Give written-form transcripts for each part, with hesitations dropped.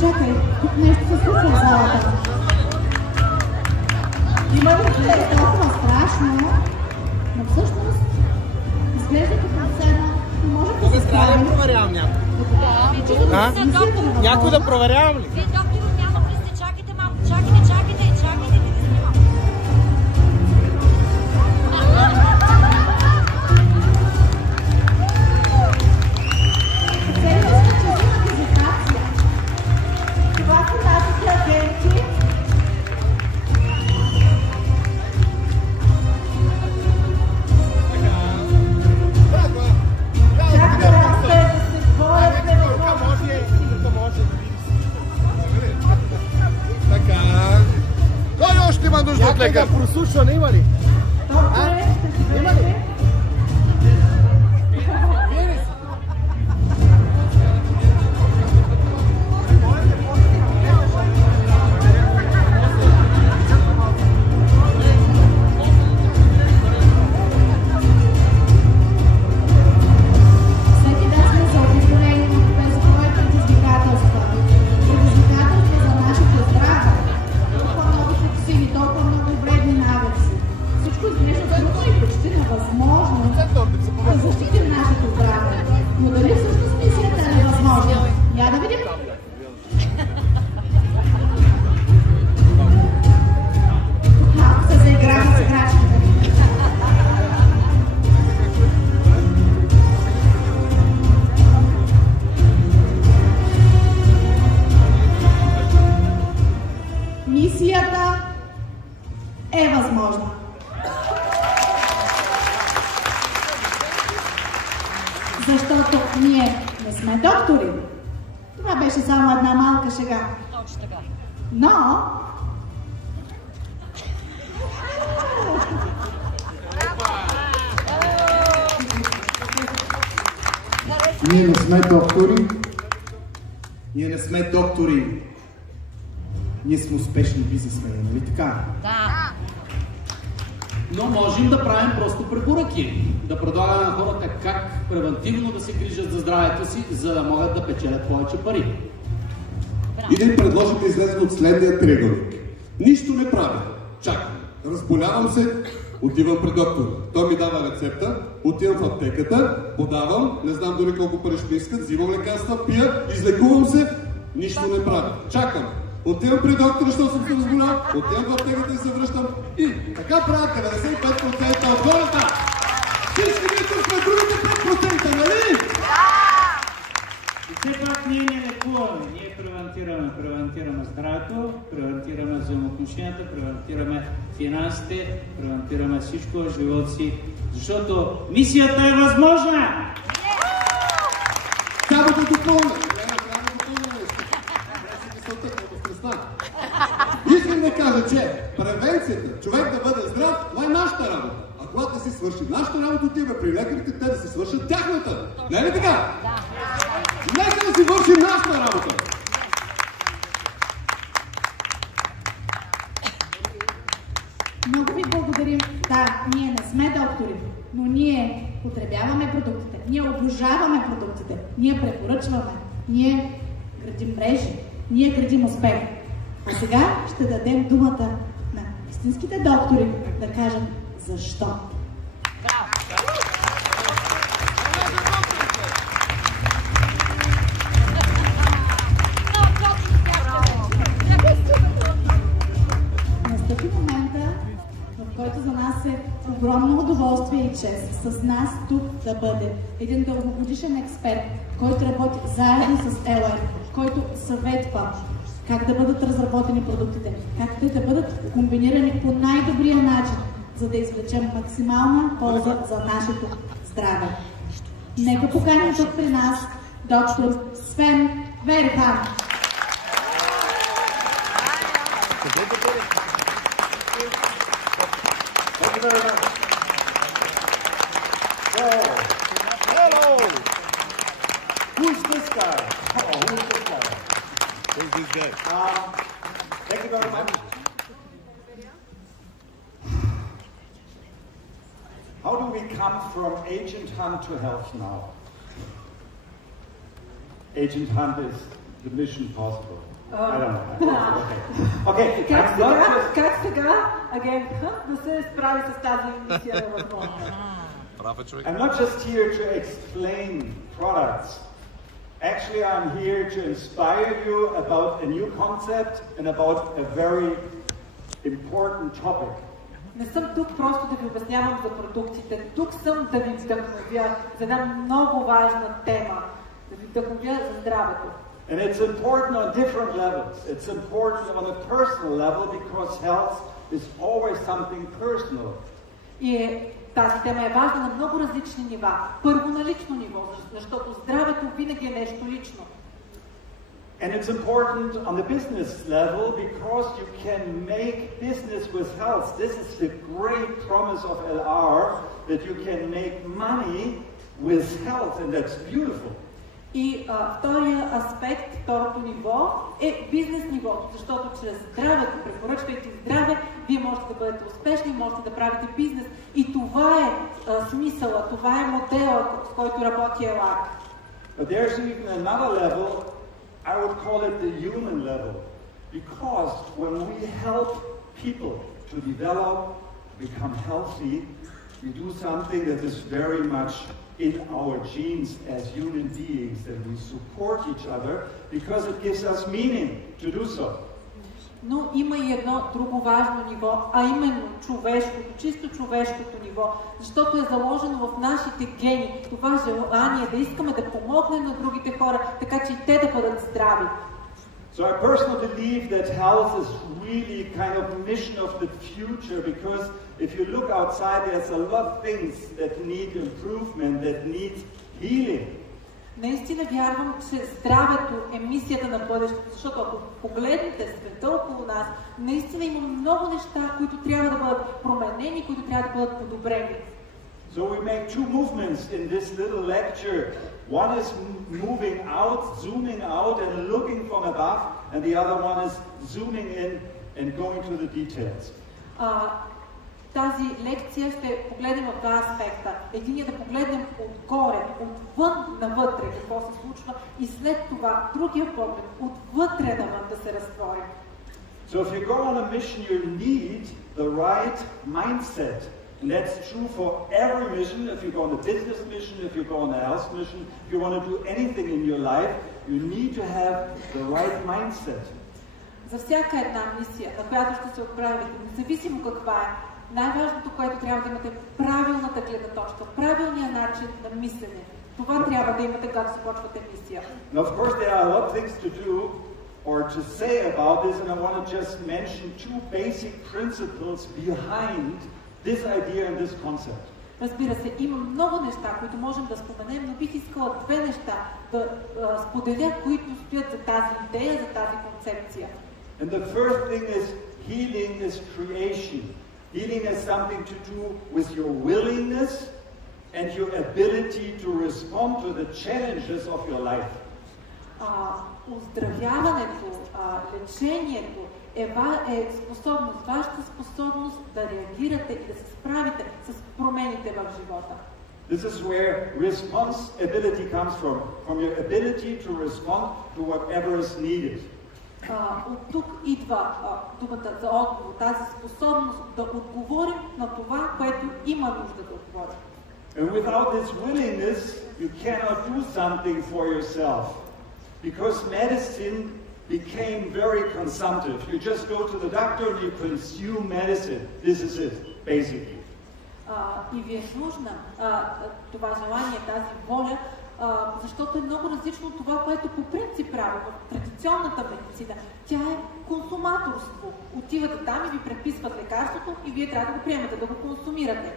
чакай, тук нещо се случва в залата. Има ли се толкова страшно, но всъщност изглежда като цена, не може да се справи. Трябва да проверявам някой. Някой да проверявам ли? Вие, доктор, няма влизате, чакайте малко, чакайте, да ви снимам. Това са нашите агенти. Кой още има нужда от лекар? Просушване има ли? Има ли? Мисията е възможна. Защото ние не сме доктори. Това беше само една малка шега. Точно така. Но... Ние не сме доктори. Ние не сме доктори. Ние сме успешни бизнесмени, нали така? Да. Но можем да правим просто препоръки. Да предлагаме на хората как превентивно да се грижат за здравето си, за да могат да печелят повече пари. И да им предложим да излезем от следния триъгълник. Нищо не правя. Чакам. Разболявам се, отивам при доктор. Той ми дава рецепта, отивам в аптеката, подавам, не знам дори колко пари ще искат, взимам лекарства, пия, излекувам се, нищо не правя. Чакам. Отивам при доктора, защото съм се разболял, отивам в аптеката и се връщам. И така правят 95% от хората. Всички ние сме другите 5%, нали? И все пак ние не лекуваме, ние превентираме здравето, превентираме взаимоотношенията, превентираме финансите, превентираме всичко в живота си, защото мисията е възможна! Само да допълня! Искам да кажа, че превенцията, човек да бъде здрав, това е нашата работа. А когато си свършим нашата работа, отиваме при лекарите, те да си свършат тяхната. Не е ли така? Нека да си вършим нашата работа. Много ви благодарим. Да, ние не сме доктори, но ние потребяваме продуктите, ние обожаваме продуктите, ние препоръчваме, ние градим мрежи, ние градим успех. А сега ще дадем думата на истинските доктори да кажат защо. Настъпи момента, в който за нас е огромно удоволствие и чест с нас тук да бъде един дългогодишен експерт, който работи заедно с ЕЛР, който съветва как да бъдат разработени продуктите, как те да бъдат комбинирани по най-добрия начин, за да извлечем максимална полза за нашето здраве. Нека поканим тук при нас доктор Свен Верхан. Hello! Who's this guy? Oh, who's this guy? Who's this guy? Thank you very much. How do we come from Agent Hunt to health now? Agent Hunt is the mission possible? I don't know. Okay. Как сега агентът да се справи с тази мисия на възможност? I'm not just here to explain products. Actually, I'm here to inspire you about a new concept and about a very important topic. Не съм тук просто да ви обяснявам за продуктите. Тук съм да ви вдъхновя за една много важна тема. Да ви вдъхновя за здравето. And it's important on different levels. It's important on a personal level because health is always something personal. И тази тема е важна на много различни нива. Първо на лично ниво, защото здравето винаги е нещо лично. And it's important on the business level because you can make business with health. This is the great promise of LR, that you can make money with health, and that's beautiful. И втория аспект, второто ниво е бизнес нивото, защото чрез здравето, препоръчвайки здраве, вие можете да бъдете успешни, можете да правите бизнес. И това е смисъла, това е моделът, с който работи LR. But there's even another level, I would call it the human level, because when we help people to develop, become healthy, we do something that is very much in our genes as human beings, that we support each other because it gives us meaning to do so. Но има и едно друго важно ниво, а именно човешкото, чисто човешкото ниво, защото е заложено в нашите гени това желание да искаме да помогнем на другите хора, така че и те да бъдат здрави. So I personally believe that health is really kind of mission of the future, because if you look outside, there's a lot of things that need improvement, that need healing. Наистина вярвам, че здравето е мисията на бъдещето, защото ако погледнете света около нас, наистина има много неща, които трябва да бъдат променени, които трябва да бъдат подобрени. So we make two movements in this little lecture. One is moving out, zooming out and looking from above, and the other one is zooming in and going to the details. Тази лекция ще погледнем в два аспекта. Един е да погледнем отгоре, отвън навътре, какво се случва, и след това другия поглед, отвътре навън да се разтвори. So if you go on a mission, you need the right mindset. And that's true for every mission. If you go on a business mission, if you go on a health mission, if you want to do anything in your life, you need to have the right mindset. За всяка една мисия, на която ще се отправите, независимо каква е, най-важното, което трябва да имате, правилната гледна точка, правилния начин на мислене. Това трябва да имате, когато започвате мисия. Now, of course, there are a lot of things to do or to say about this, and I want to just mention two basic principles behind this idea and this concept. Разбира се, има много неща, които можем да споменем, но бих искала две неща да споделя, които стоят за тази идея, за тази концепция. And the first thing is healing is creation. Healing has something to do with your willingness and your ability to respond to the challenges of your life. Оздравяването, лечението е способност, вашата способност да реагирате и да се справите с промените в живота. This is where responsibility comes from your ability to respond to whatever is needed. От тук идва думата за отговор, тази способност да отговорим на това, което има нужда да отговорим. And without this willingness, you cannot do something for yourself. Because medicine became very consumptive. You just go to the doctor and you consume medicine. This is it, basically. И ви е нужна това желание, тази воля, защото е много различно от това, което по принцип прави в традиционната медицина. Тя е консуматорство. Отивате там и ви предписват лекарството и вие трябва да го приемете, да го консумирате.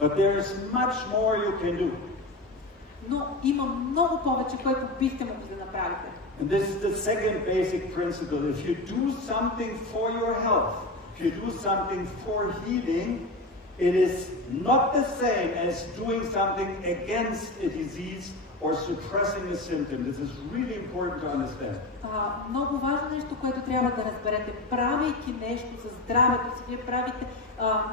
But there is much more you can do. Но има много повече, което бихте могли да направите. And this is the second basic principle. If you do something for your health, if you do something for healing, it is not the same as doing something against a disease or suppressing a symptom. This is really important to understand. Много важно нещо, което трябва да разберете. Правейки нещо за здравето си, вие правите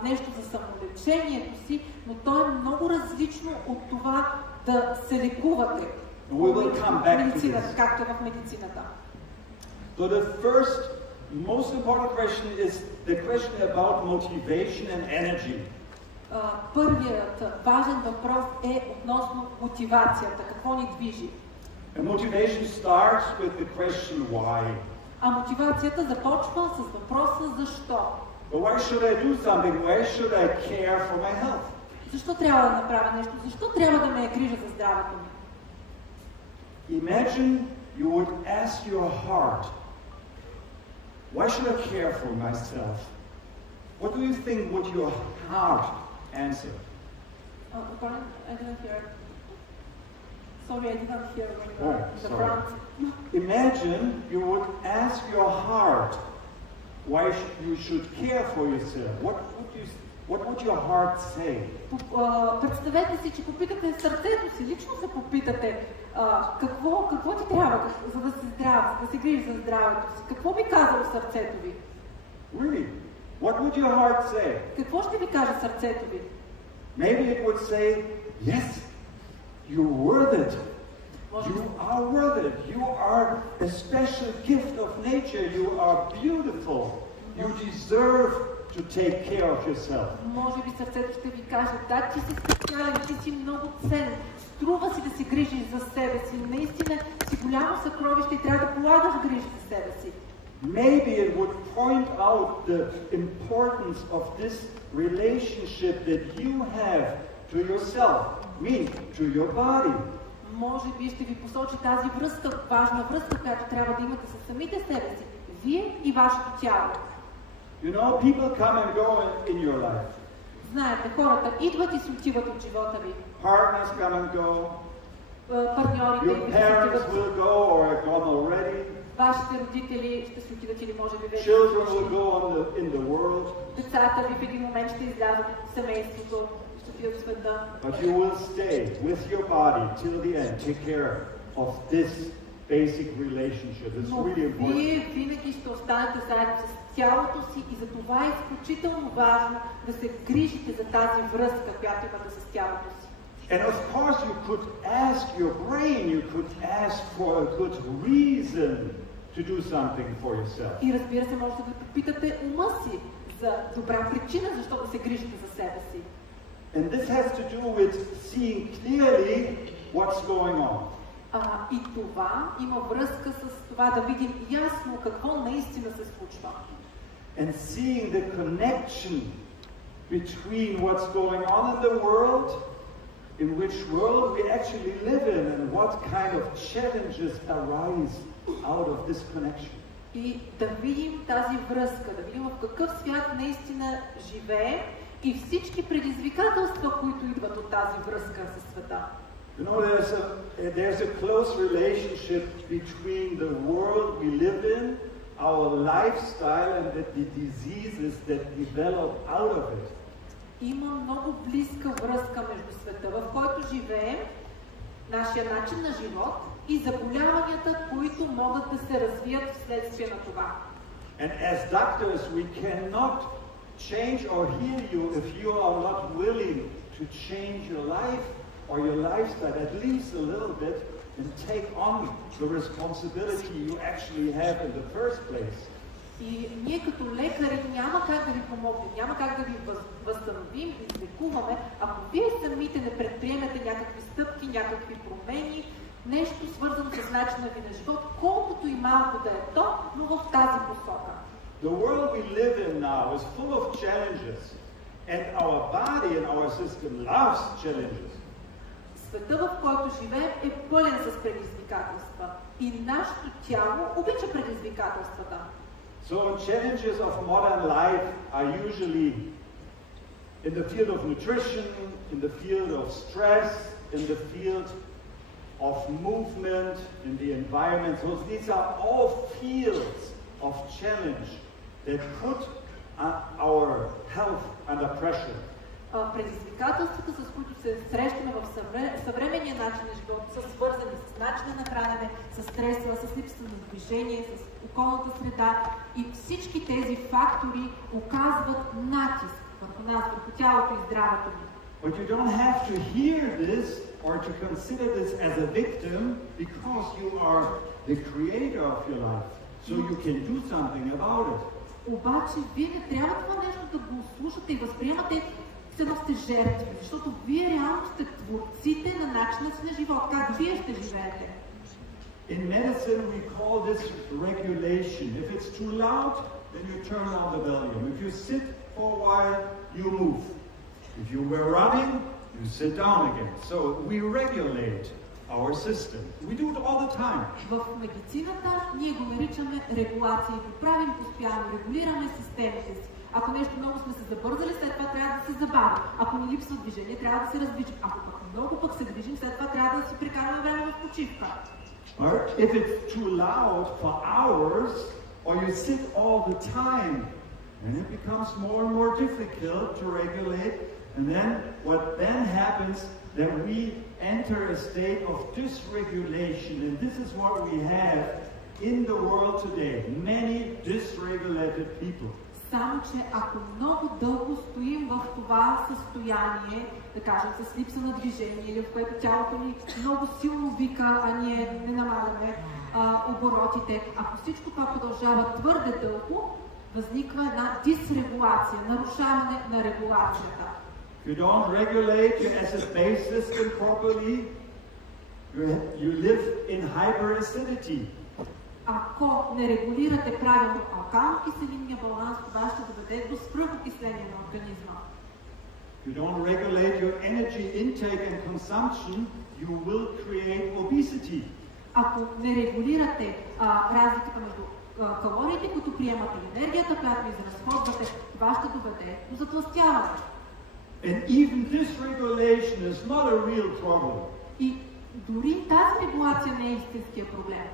нещо за самолечението си, но то е много различно от това да се лекувате. We will come back to медицината, this. както в медицината. So the first most important question is the question about motivation and energy. Първият важен въпрос е относно мотивацията. Какво ни движи? And motivation starts with the question why. А мотивацията започва с въпроса защо. But why should I do something? Why should I care for my health? Защо трябва да направя нещо? Защо трябва да ме грижа за здравето ми? Imagine you would ask your heart, why should I care for myself? What do you think would your heart answer? Pardon? I didn't hear. Sorry, I didn't hear the sorry. front. Imagine you would ask your heart why you should care for yourself. What would your heart say? Представете си, че попитате сърцето си, лично се попитате какво ти трябва, за да си здрав, да се грижиш за здравето си. Какво би казало сърцето ви? Really? What would your heart say? Какво ще ви каже сърцето ви? Maybe it would say, yes, you're worth it. You are worth it. You are a special gift of nature. You are beautiful. You deserve to take care of yourself. Може би сърцето ще ви каже, да, ти си специален, ти си много ценен. Струва си да се грижиш за себе си. Наистина си голямо съкровище и трябва да полагаш грижи за себе си. Maybe it would point out the importance of this relationship that you have to yourself, to your body. Може би ще ви посочи тази връзка, важна връзка, която трябва да имате с самите себе си. Вие и вашето тяло. You know, people come and go in your life. Знаете, хората идват и си отиват от живота ви. Partners come and go. Партньорите Your parents will go or are gone already. Вашите родители ще си отидат или може би вече. Children will go in the world. Децата ви в един момент ще излязат от семейството, ще отидат в света. But you will stay with your body till the end. Take care of this basic relationship. It's really important. Вие винаги ще останете заедно с тялото си и за това е изключително важно да се грижите за тази връзка, която имате с тялото си. And of course you could ask your brain, you could ask for a good reason to do something for yourself. И разбира се, можете да попитате ума си за добра причина, защо да се грижите за себе си. And this has to do with seeing clearly what's going on. И това има връзка с това да видим ясно какво наистина се случва. And seeing the connection between what's going on in the world, in which world we actually live in, and what kind of challenges arise out of this connection. И да видим тази връзка, да видим в какъв свят наистина живее и всички предизвикателства, които идват от тази връзка със света. You know, there's a close relationship between the world we live in, our lifestyle, and the diseases that develop out of it. Има много близка връзка между света, в който живеем, нашия начин на живот и заболяванията, които могат да се развият вследствие на това. And as doctors, we cannot change or heal you if you are not willing to change your life or your lifestyle at least a little bit and take on the responsibility you actually have in the first place. И ние като лекари няма как да ви помогнем, няма как да ви възстановим и излекуваме, ако вие самите не предприемете някакви стъпки, някакви промени, нещо свързано с начина ви на живот, колкото и малко да е то, но в тази посока. The world we live in now is full of challenges, and our body and our system loves challenges. Света, в който живеем, е пълен с предизвикателства и нашето тяло обича предизвикателствата. So challenges of modern life are usually in the field of nutrition, in the field of stress, in the field of movement, in the environment. So these are all fields of challenge that put our health under pressure. Предизвикателствата, с които се срещаме в съвременния начин на живот, са свързани с начина на хранене, с стреса, с липсата на движение, с околната среда и всички тези фактори оказват натиск върху нас, върху тялото и здравето ни. But you don't have to hear this or to consider this as a victim because you are the creator of your life, so you can do something about it. Обаче вие не трябва това нещо да го слушате и възприемате се да сте жертви, защото вие реално сте творците на начина си на живот, как вие ще живеете. In medicine we call this regulation. If it's too loud, then you turn on the volume. If you sit for a while, you move. If you were running, you sit down again. So we regulate our system. We do it all the time. В медицината ние го наричаме регулация и го правим постоянно, регулираме системите си. Ако нещо много сме се забързали, след това трябва да се забави. Ако ни липсва движение, трябва да се раздвижим. Ако пък много пък се движим, след това трябва да си прекараме време в почивка. Or if it's too loud for hours, or you sit all the time, then it becomes more and more difficult to regulate. And then what then happens, that we enter a state of dysregulation. And this is what we have in the world today. Many dysregulated people. Само, че ако много дълго стоим в това състояние, да кажем с липса на движение или в което тялото ни много силно вика, а ние не намаляме оборотите, ако всичко това продължава твърде дълго, възниква една дисрегулация, нарушаване на регулацията. If you don't regulate your asset-based system properly, you live in hyperacidity. Ако не регулирате правилно алкално-киселинния баланс, това ще доведе до свръхокисление на организма. If you don't regulate your energy intake and consumption, you will create obesity. Ако не регулирате разликата между калориите, които приемате, и енергията, която изразходвате, това ще доведе до затлъстяване. And even this regulation is not a real problem. И дори тази регулация не е истинския проблем.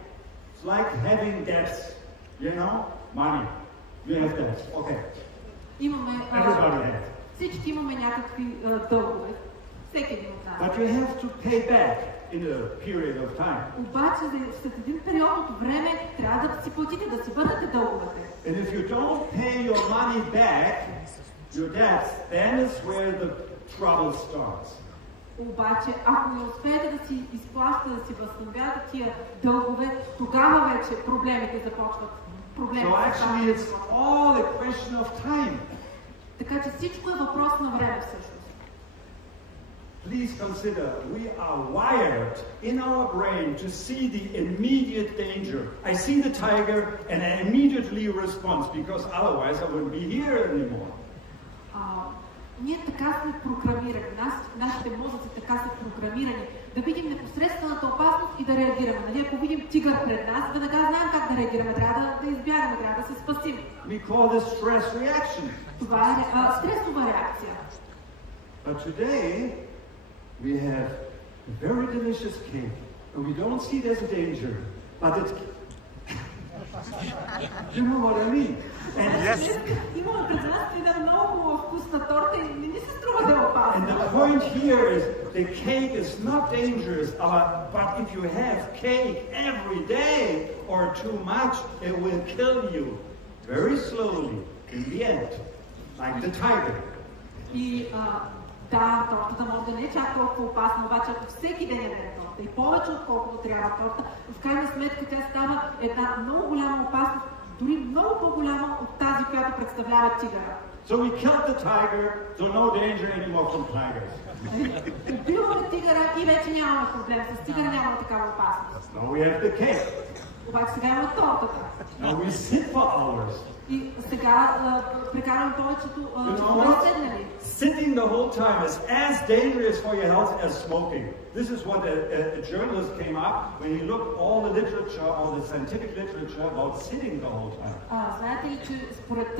It's like having debts, you know, money. You have debts, okay. Everybody has. Всички имаме някакви дългове. Всеки един от нас. But you have to pay back in a period of time. Обаче след един период от време трябва да си платите, да си върнете дълговете. And if you don't pay your money back, your debts, then is where the trouble starts. Обаче, ако не успеете да си изплащате, да си възстановявате тия дългове, тогава вече проблемите започват. So actually it's all a question of time. Така че всичко е въпрос на време всъщност. Please consider, we are wired in our brain to see the immediate danger. I see the tiger and I immediately respond because otherwise I wouldn't be here anymore. Ние така сме програмирани, нашите мозъци така са програмирани, да видим непосредствената опасност и да реагираме. Нали, ако видим тигър пред нас, веднага знаем как да реагираме, трябва да избягаме, трябва да се спасим. We call this stress reaction. Това е стресова реакция. But today we have a very delicious cake, and we don't see it as a danger, but it's you know what I mean? And the point here is the cake is not dangerous, but if you have cake every day or too much, it will kill you very slowly in the end, like the tiger. Да, тортата може да не е чак толкова опасна, обаче ако всеки ден яде торта и повече отколкото трябва торта, в крайна сметка тя става една много голяма опасност, дори много по-голяма от тази, която представлява тигъра. So we killed the tiger, so no danger anymore from tigers. Убиваме тигъра и вече нямаме проблем с тигъра, нямаме такава опасност. Now we have the cake. Обаче сега имаме тортата. Now we sit for hours. И сега прекараме повечето часове седнали. Sitting the whole time is as dangerous for your health as smoking. This is what a journalist came up when he looked all the literature, all the scientific literature about sitting the whole time. Знаете ли, че според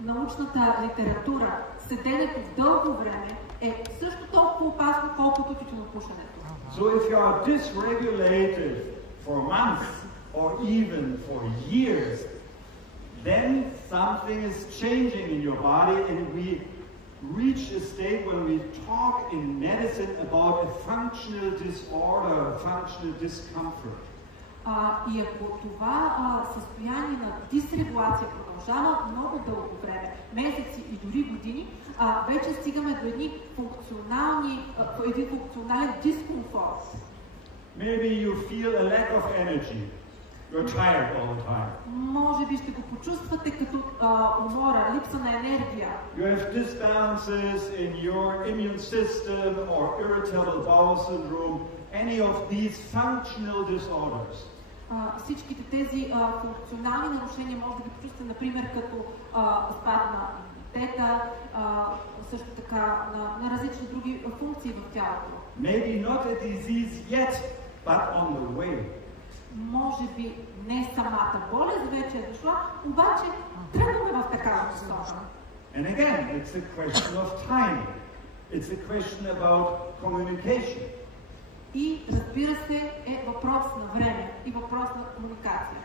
научната литература, седенето дълго време е също толкова опасно, колкото тютюнопушенето. So if you are dysregulated for months or even for years, then something is changing in your body, and we reach a state when we talk in medicine about a functional disorder, a functional discomfort. И ако това състояние на дисрегулация продължава много дълго време, месеци и дори години, вече стигаме до един функционален дискомфорт. Maybe you feel a lack of energy. You're tired all the time. Може би ще го почувствате като умора, липса на енергия. You have disbalances in your immune system or irritable bowel syndrome, any of these functional disorders. Всичките тези функционални нарушения може да ги почувствате, например, като спад на имунитета, също така на различни други функции в тялото. Maybe not a disease yet, but on the way. Може би не самата болест вече е дошла, обаче тръгваме в такава посока. And again, it's a question of time. It's a question about communication. И разбира се, е въпрос на време и въпрос на комуникация.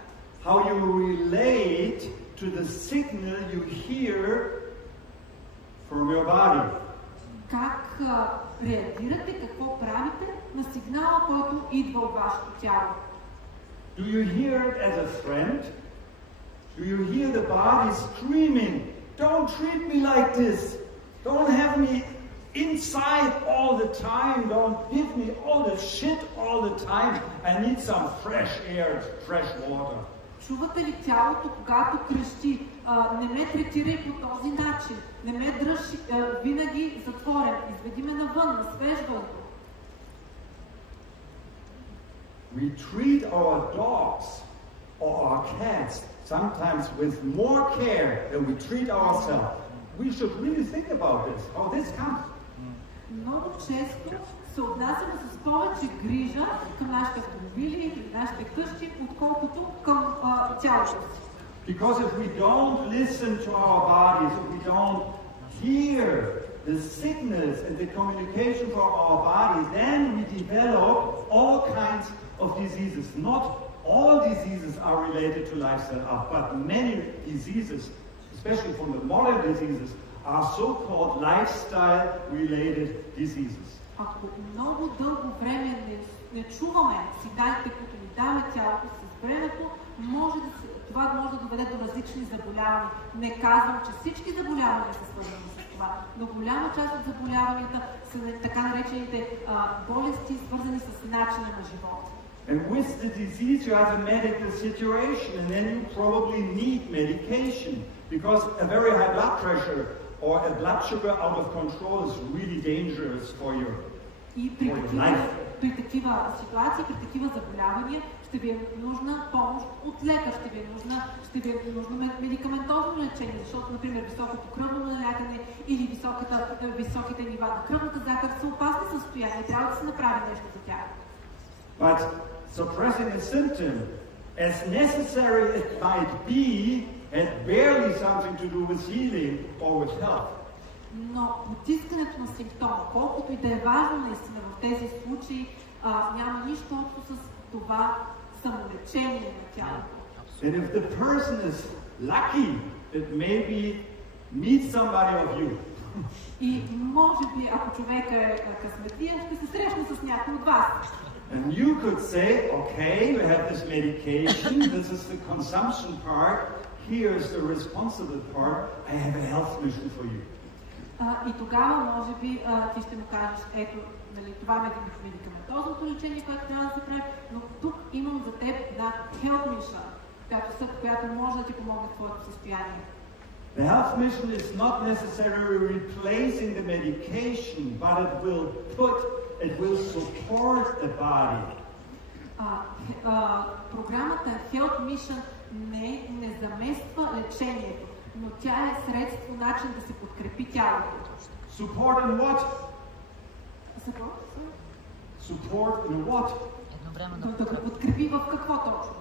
How you relate to the signal you hear from your body. Как реагирате, какво правите на сигнала, който идва от вашето тяло? Do you hear it as a friend? Do you hear the body screaming, "Don't treat me like this. Don't have me inside all the time. Don't give me all the shit all the time. I need some fresh air, fresh water." Чувате ли тялото, когато крещи? Не ме третирай по този начин. Не ме дръж винаги затворен. Изведи ме навън, на свеж въздух. We treat our dogs or our cats sometimes with more care than we treat ourselves. We should really think about this, how this comes. Много често се отнасяме с повече грижа към нашите автомобили или нашите къщи, отколкото към тялото си. Because if we don't listen to our bodies, if we don't hear the signals and the communication from our bodies, then we develop all kinds of diseases. Not all diseases are related to lifestyle, but many diseases, especially from the modern diseases, are so-called lifestyle-related diseases. Ако много дълго време не чуваме сигналите, които ни дава тялото с времето, това може да доведе до различни заболявания. Не казвам, че всички заболявания са свързани с това, но голяма част от заболяванията са така наречените болести, свързани с начина на живота. And with the disease you have a medical situation, and then you probably need medication, because a very high blood pressure or a blood sugar out of control is really dangerous for your life. При такива ситуации, при такива заболявания, ще ви е нужна помощ от лекар, ще ви е нужно медикаментозно лечение, защото, например, високото кръвно налягане или високите нива на кръвната захар са опасни състояния, трябва да се направи нещо за тях. But suppressing a symptom, as necessary it might be, has barely something to do with healing or with health. Но потискането на симптома, колкото и да е важно наистина в тези случаи, няма нищо общо с това самолечение на тялото. And if the person is lucky, it maybe meets somebody of you. И може би, ако човека е късметлия, ще се срещне с някой от вас. And you could say, okay, we have this medication, this is the consumption part, here's the responsible part, I have a health mission for you. И тогава, може би, ти ще му кажеш, ето, нали, това е медикаментозното лечение, което трябва да се прави, но тук имам за теб една health mission, която може да ти помогне в твоето състояние. The health mission is not necessarily replacing the medication, but it will support the body. Програмата Health Mission не замества лечението, но тя е средство, начин да се подкрепи тялото. Support in what? Support in what? Да го подкрепи в какво точно?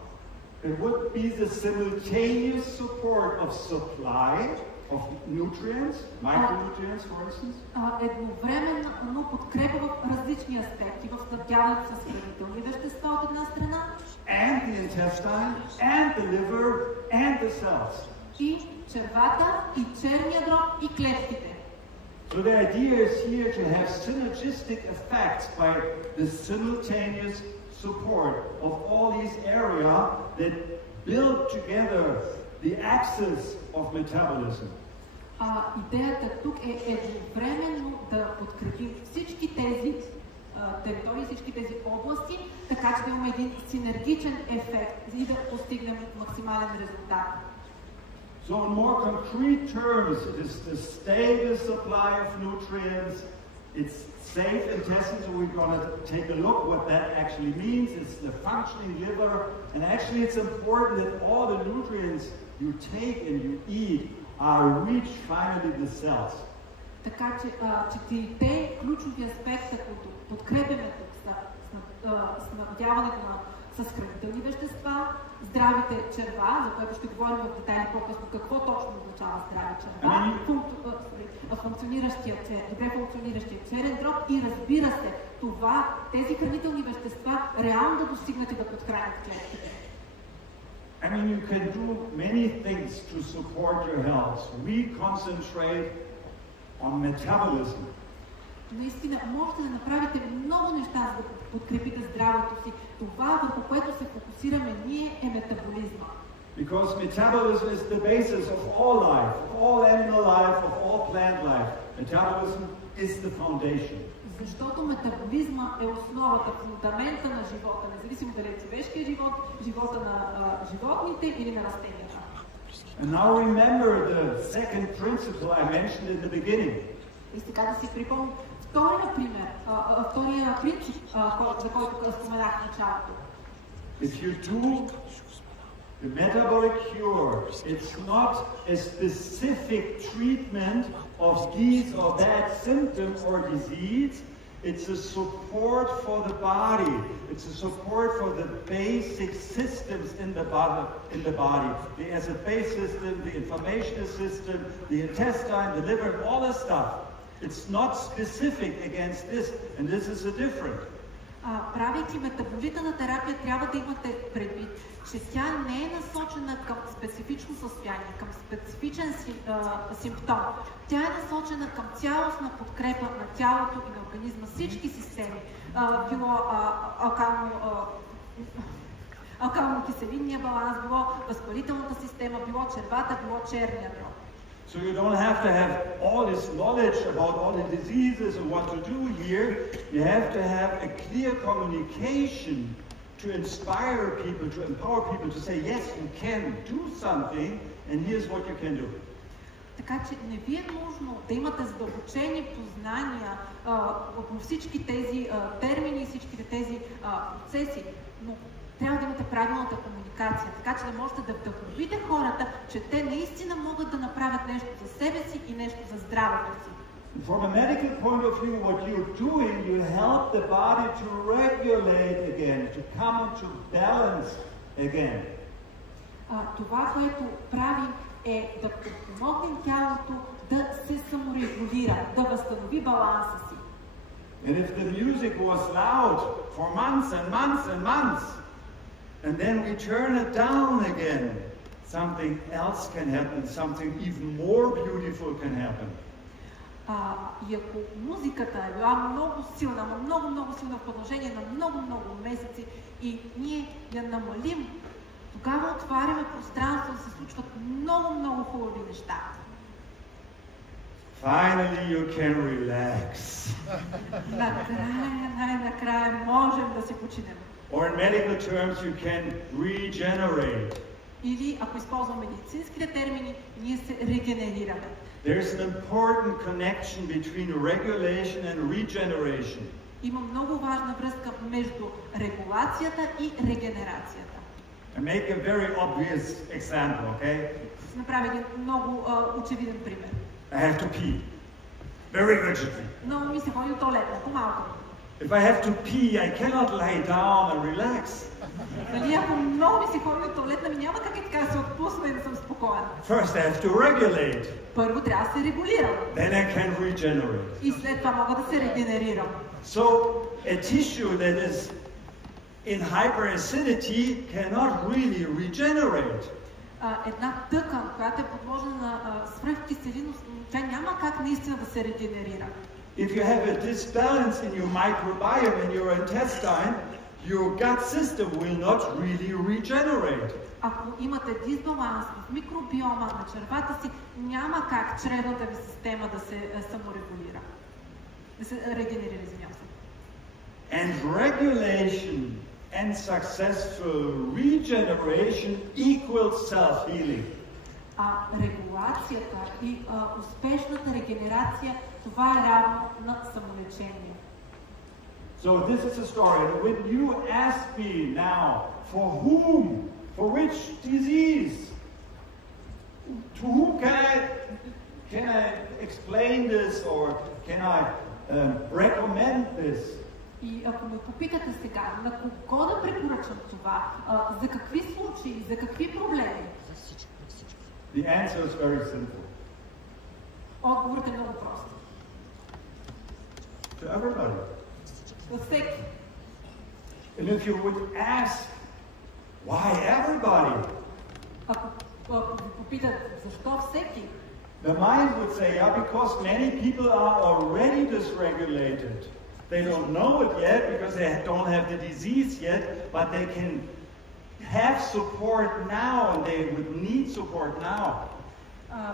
It would be the simultaneous support of supply of nutrients, micronutrients, for instance. Едновременно подкрепа в различни аспекти, в снабдяването с хранителни вещества от една страна. And the intestine, and the liver, and the cells. И червата, и черния дроб, и клетките. So the idea is here to have synergistic effects by the simultaneous support of all these areas that build together the axis of metabolism. Идеята тук е едновременно да подкрепим всички тези територии, всички тези области, така че да имаме един синергичен ефект и да постигнем максимален резултат. So in more concrete terms, it is the stable supply of nutrients. It's safe and tested, so we're going to take a look what that actually means. It's the functioning liver, and actually it's important that all the nutrients you take and you eat reach finally the cells. Така че четирите ключови аспекта, които подкрепяме тук, снабдяването с хранителни вещества, здравите черва, за което ще говорим в детайли по-късно какво точно означава здрави черва, добре функциониращия черен дроб и разбира се, тези хранителни вещества реално да достигнат и да подхранят клетките. I mean, you can do many things to support your health. We concentrate on metabolism. Наистина, можете да направите много неща, за да подкрепите здравето си. Това, върху което се фокусираме ние, е метаболизма. Because metabolism is the basis of all life, of all animal life, of all plant life. Metabolism is the foundation. Защото метаболизма е основата, фундамента на живота, независимо дали е човешкия живот, живота на животните или на растенията. And now remember the second principle I mentioned in the beginning. И сега да си припомня втория принцип, за който споменах в началото. If you do the metabolic cure, it's not a specific treatment of these or that symptom or disease. It's a support for the body. It's a support for the basic systems in the body. The acid-base system, the inflammation system, the intestine, the liver, all this stuff. It's not specific against this, and this is a difference. Правейки метаболитна терапия, трябва да имате предвид, че тя не е насочена към специфично състояние, към специфичен симптом. Тя е насочена към цялостна подкрепа на тялото и на организма, всички системи, било алкално-киселинния баланс, било възпалителната система, било червата, било черния дроб. So you don't have to have all this knowledge about all the diseases and what to do here. You have to have a clear communication to inspire people, to empower people to say, yes, you can do something, and here's what you can do. Така че не ви е нужно да имате задълбочени познания по всички тези термини и всички тези процеси, но трябва да имате правилната комуникация, така че да можете да вдъхновите хората, че те наистина могат да направят нещо за себе си и нещо за здравето си. From a medical point of view, what you're doing, you help the body to regulate again, to come into balance again. Това, което правим, е да помогнем тялото да се саморегулира, да възстанови баланса си. And if the music was loud for months and months and months, and then we turn it down again, something else can happen, something even more beautiful can happen. И ако музиката е била много силна, много силна в продължение на много месеци и ние я намалим, тогава отваряме пространство да се случват много хубави неща. Finally you can relax. Накрая можем да се починем. Or in medical terms you can regenerate. Или ако използваме медицинските термини, ние се регенерираме. There's an important connection between regulation and regeneration. Има много важна връзка между регулацията и регенерацията. I make a very obvious example, okay? Ще направя един много очевиден пример. I have to pee. Very urgently. Но ми се ходи от туалетна, по-малко. If I have to pee, I cannot lie down and relax. Дали ако много ми се ходи от туалетна, ми няма как и така да се отпусна и да съм спокоен. First I have to regulate. Първо трябва да се регулирам. Then I can regenerate. И след това мога да се регенерирам. So a tissue that is in hyperacidity cannot really regenerate. Една тъкан, която е подложена на свръхкиселинност, тя няма как наистина да се регенерира. If you have a disbalance in your microbiome in your intestine, your gut system will not really regenerate. Ако имате дисбаланс в микробиома на червата си, няма как чревната ви система да се саморегулира. Да се регенерира, извинявам се. And regulation and successful regeneration equals self-healing. Регулацията и успешната регенерация, това е равно на самолечение. So this is a story. When you ask me now, for whom, for which disease, to whom can I explain this or can I recommend this? И ако ме попитате сега, на кого да препоръчам това, за какви случаи, за какви проблеми? The answer is very simple. Отговорът е много прост. To everybody. За всеки. And if you would ask, why everybody? Ако ви попитат, защо всеки? The mind would say, yeah, because many people are already dysregulated. They don't know it yet because they don't have the disease yet, but they can have support now and they would need support now.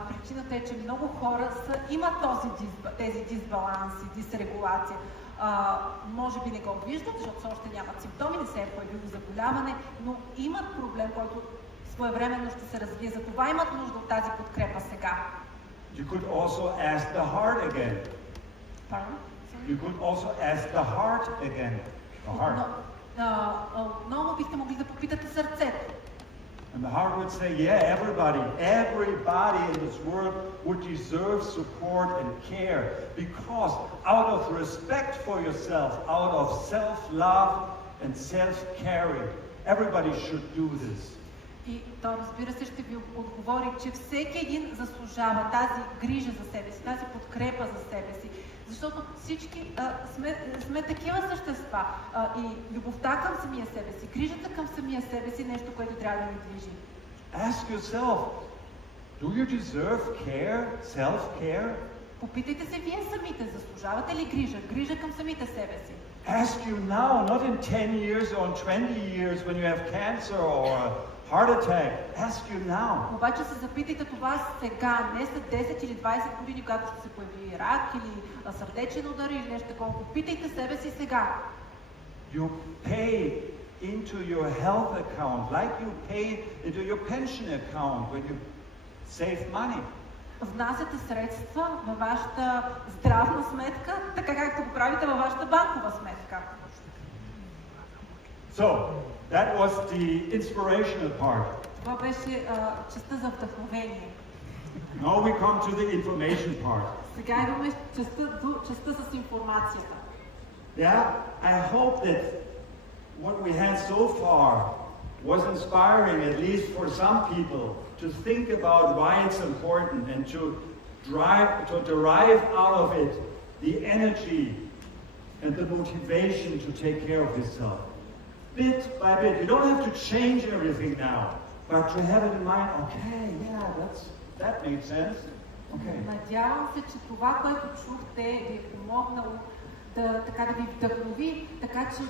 Причината е, че много хора имат тези дисбаланси, дисрегулация. Може би не го виждат, защото все още нямат симптоми, не се е появило заболяване, но имат проблем, който своевременно ще се развие. Затова имат нужда от тази подкрепа сега. You could also ask the heart again. Pardon? You could also ask the heart again. The heart. Отново бихте могли да попитате сърцето. And the heart would say, yeah, everybody in this world would deserve support and care because out of respect for yourself, out of self-love and self-caring, everybody should do this. И то, разбира се, ще ви отговори, че всеки един заслужава тази грижа за себе си, тази подкрепа за себе си. Защото всички сме такива същества. И любовта към самия себе си, грижата към самия себе си е нещо, което трябва да ни движи. Ask yourself, do you deserve care, self-care? Попитайте се вие самите, заслужавате ли грижа? Грижа към самите себе си. Ask you now, not in 10 years or in 20 years when you have cancer or a heart attack. Ask you now. Обаче се запитайте това сега, не след 10 или 20 години, когато ще се появи рак или сърдечен удар или нещо такова. Попитайте себе си сега. You pay into your health account like you pay into your pension account when you save money. Внасяте средства във вашата здравна сметка, така както го правите във вашата банкова сметка. So, that was the inspirational part. Това беше частта за вдъхновение. Now we come to the information part. Сега идваме частта с информацията. Yeah, I hope that what we had so far was inspiring, at least for some people, to think about why it's important and to derive out of it the energy and the motivation to take care of yourself. Bit by bit. You don't have to change everything now, but to have it in mind, okay, yeah, that makes sense. Okay. Надявам се, че това, което чухте, ви е помогнало да ви вдъхнови, така че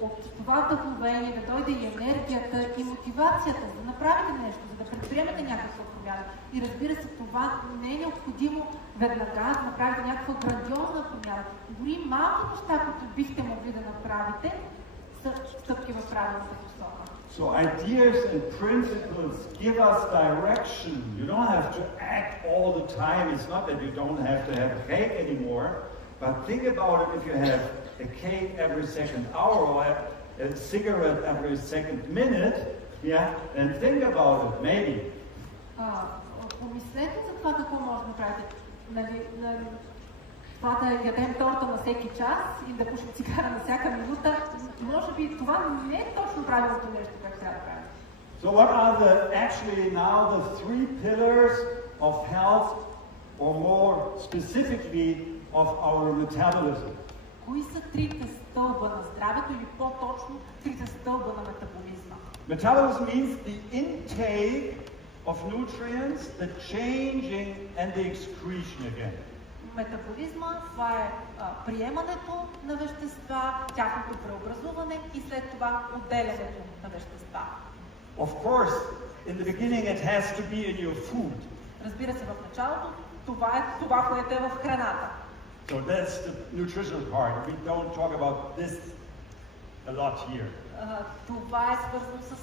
от това вдъхновение да дойде и енергията и мотивацията, за да направите нещо, за да предприемете някаква промяна. И разбира се, това не е необходимо веднага да направите някаква грандиозна промяна. Дори малки неща, които бихте могли да направите, са стъпки в правилната посока. So ideas and principles give us direction. You don't have to act all the time. It's not that you don't have to have a cake anymore, but think about it if you have a cake every second hour or a cigarette every second minute, yeah, and think about it, maybe. Помислете за това какво може да направите. Това да ядем торта на всеки час и да пушим цигара на всяка минута, може би това не е точно правилното нещо, което трябва да правим. So what are actually now the 3 pillars of health, or more specifically of our metabolism? Кои са трите стълба на здравето или по-точно трите стълба на метаболизма? Metabolism means the intake of nutrients, the changing and the excretion again. метаболизма, това е приемането на вещества, тяхното преобразуване и след това отделянето на вещества. Of course, in the beginning it has to be in your food. Разбира се, в началото това е това, което е в храната. So that's the nutritional part. We don't talk about this a lot here. Това е свързано с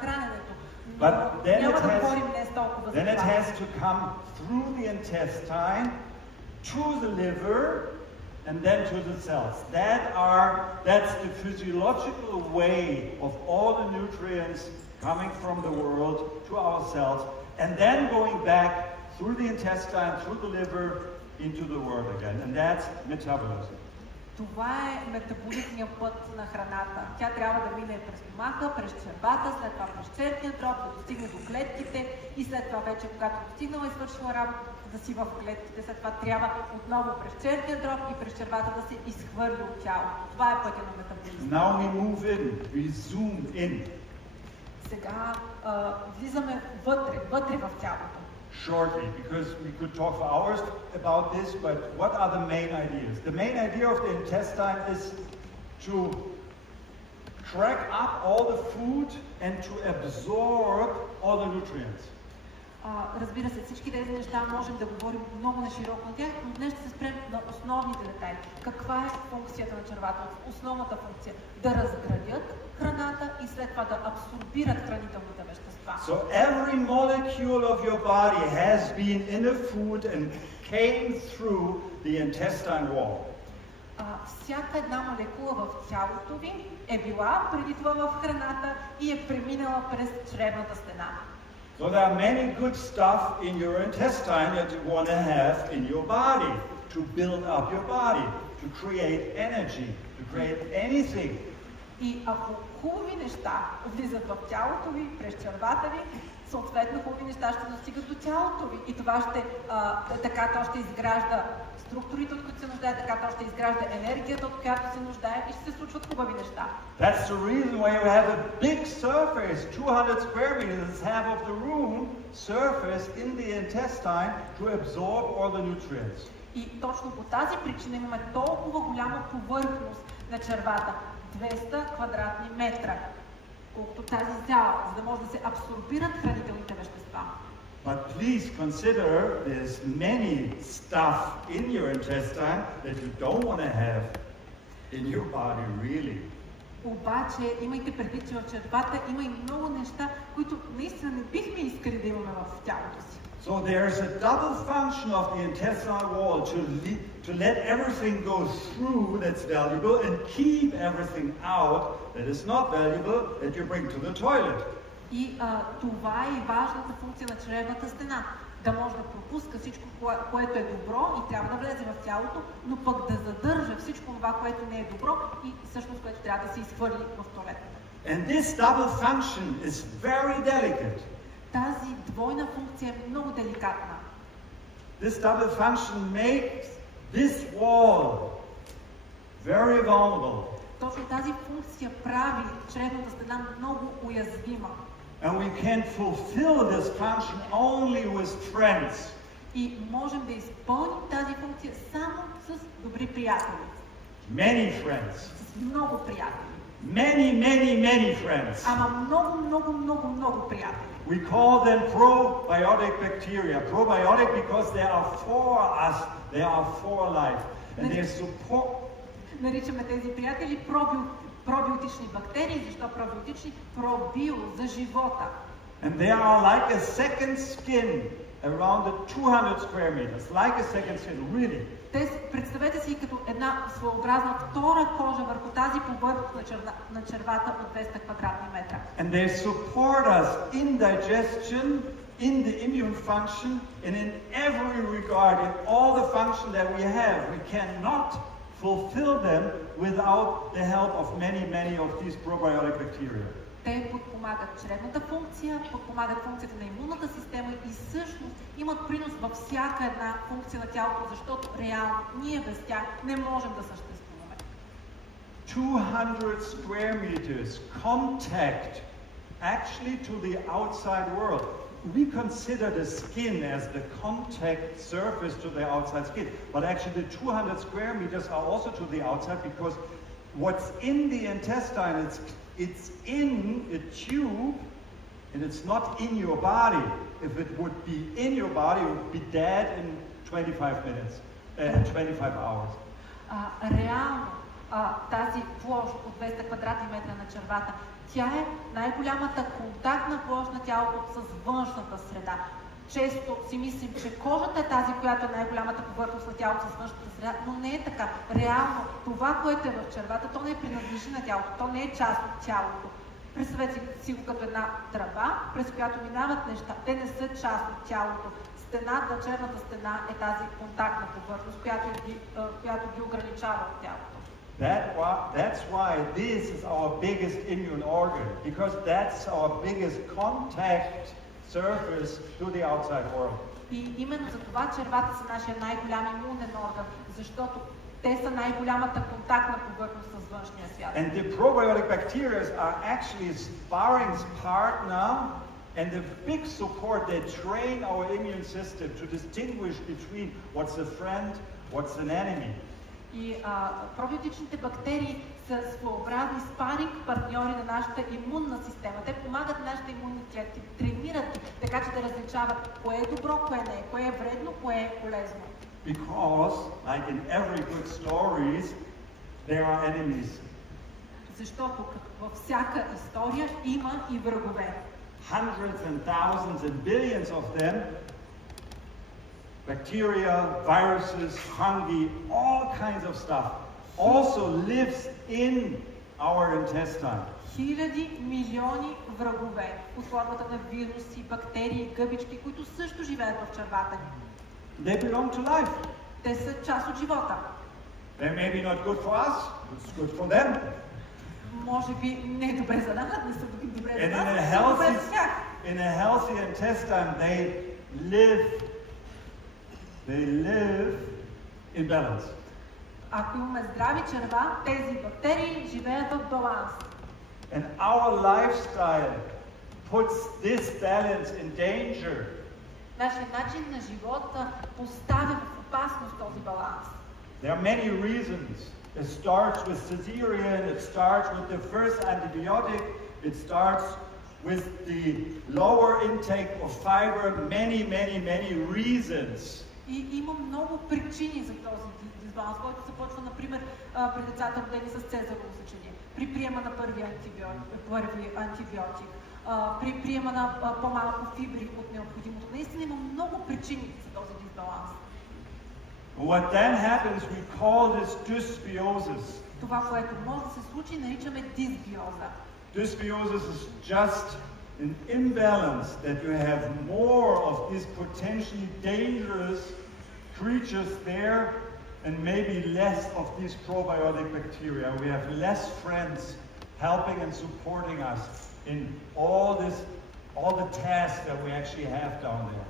храненето. But then it has to come through the intestine to the liver and then to the cells. That's the physiological way of all the nutrients coming from the world to our cells and then going back through the intestine, through the liver, into the world again. And that's metabolism. Това е метаболитният път на храната. Тя трябва да мине през стомаха, през червата, след това през черния дроб, да достигне до клетките и след това вече, когато достигнала и свършила работа да си в клетките, след това трябва отново през черния дроб и през червата да се изхвърли от тялото. Това е пътя на метаболизма. Now we move in, we zoom in. Сега влизаме вътре в тялото. Shortly, because we could talk for hours about this, but what are the main ideas? The main idea of the intestine is to track up all the food and to absorb all the nutrients. Разбира се, всички тези неща можем да говорим много нашироко на тях, но днес ще се спрем на основните детайли. Каква е функцията на червата? Основната функция – да разградят храната и след това да абсорбират хранителните вещества. So every molecule of your body has been in a food and came through the intestine wall. Всяка една молекула в тялото ви е била преди това в храната и е преминала през чревната стена. So there are many good stuff in your intestine that you want to have in your body to build up your body, to create energy, to create anything. И ако хубави неща влизат в тялото ви, през червата ви, съответно хубави неща ще достигат до тялото ви. И това ще, така то ще изгражда структурите, от които се нуждае, така то ще изгражда енергията, от която се нуждае и ще се случват хубави неща. That's the reason why you have a big surface, 200 square meters, half of the room, surface in the intestine to absorb all the nutrients. И точно по тази причина имаме толкова голяма повърхност на червата. 200 квадратни метра, колкото тази зала, за да може да се абсорбират хранителните вещества. But please consider there's many stuff in your intestine that you don't want to have in your body really. Обаче имайте предвид, че в червата има и много неща, които наистина не бихме искали да имаме в тялото си. So there's a double function of the intestinal wall to let everything go through that's valuable and keep everything out that is not valuable that you bring to the toilet. И това е и важната функция на чревната стена. Да може да пропуска всичко, което е добро и трябва да влезе в тялото, но пък да задържа всичко това, което не е добро и всъщност което трябва да се изхвърли в тоалетната. And this double function is very delicate. Тази двойна функция е много деликатна. This double function makes this wall very vulnerable. Точно тази функция прави чревната стена много уязвима. And we can fulfill this function only with friends. И можем да изпълним тази функция само с добри приятели. Many friends. С много приятели. Many friends. Ама много приятели. We call them probiotic bacteria. Probiotic because they are for us. They are for life. And they support. Наричаме тези приятели пробиотични бактерии. Защо пробиотични? Пробио за живота. And they are like a second skin around the 200 square meters. Like a second skin, really. Представете си като една своеобразна втора кожа върху тази повърхност на червата от 200 квадратни метра. And they support us in digestion, in the immune function, and in every regard, in all the function that we have. We cannot fulfill them without the help of many of these probiotic bacteria. Те подпомагат чревната функция, подпомагат функцията на имунната система и всъщност имат принос във всяка една функция на тялото, защото реално ние без тях не можем да съществуваме. 200 square meters contact actually to the outside world. we consider the skin as the contact surface to the outside skin, but actually the 200 square meters are also to the outside, because what's in the intestine, it's in a tube, and it's not in your body. If it would be in your body, it would be dead in 25 minutes, 25 hours. Реално тази площ от 200 квадратни метра на червата, тя е най-голямата контактна площ на тялото с външната среда. Често си мислим, че кожата е тази, която е най-голямата повърхност на тялото с външната среда, но не е така. Реално това, което е в червата, то не принадлежи на тялото, то не е част от тялото. Представете си го като една тръба, през която минават неща. Те не са част от тялото. Стената, черната стена е тази контактна повърхност, която ги ограничава от тялото. That's why this is our biggest immune organ, because that's our biggest contact surface to the outside world. И именно за това червата са нашия най-голям имунен орган, защото те са най-голямата контактна повърхност с външния свят. And the probiotic bacteria are actually a sparring partner and a big support. They train our immune system to distinguish between what's a friend, what's an enemy. И пробиотичните бактерии са своеобразни спаринг партньори на нашата имунна система. Те помагат нашите имунни клетки, тренират ги, така че да различават кое е добро, кое не е, кое е вредно, кое е полезно. Because, like in every good stories, there are enemies. Защото във всяка история има и врагове. Hundreds and thousands and billions of them. Bacteria, viruses, fungi, all kinds of stuff also lives in our intestine. Хиляди, милиони врагове под формата на вируси, бактерии, гъбички, които също живеят в червата ни. They belong to life. Те са част от живота. They may be not good for us, it's good for them. Може би не е добре за нас, не са добре за And нас, in a healthy intestine, they live in balance. Ако имаме здрави черва, тези бактерии живеят в баланс. And our lifestyle puts this balance in danger. Нашият начин на живота поставя в опасност този баланс. There are many reasons. It starts with cesarean, it starts with the first antibiotic, it starts with the lower intake of fiber, many reasons. И има много причини за този дисбаланс, който започва, например, при децата родени с цезарово сечение, при приема на първи антибиотик, при приема на по-малко фибри от необходимото. Наистина има много причини за този дисбаланс. What then happens, we call this dysbiosis. Това, което може да се случи, наричаме дисбиоза. Dysbiosis is just an imbalance that you have more of these potentially dangerous creatures there and maybe less of these probiotic bacteria. We have less friends helping and supporting us in all the tasks that we actually have down there.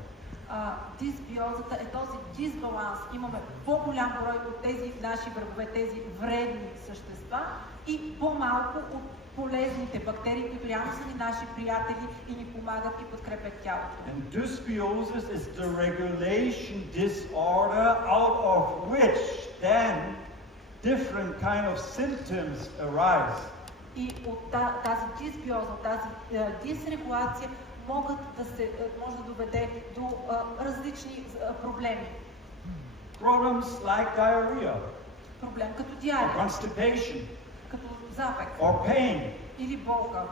Дисбиозата е този дисбаланс. Имаме по-голям брой от тези наши врагове, тези вредни същества и по-малко от полезните бактерии, които реално са ни наши приятели и ни помагат и подкрепят тялото. And dysbiosis is the regulation disorder out of which then different kind of symptoms arise. И от тази дисбиоза, от тази дисрегулация може да доведе до различни проблеми. Problems like diarrhea. Проблем като диария. Constipation. Като запек. Or pain. Или болка.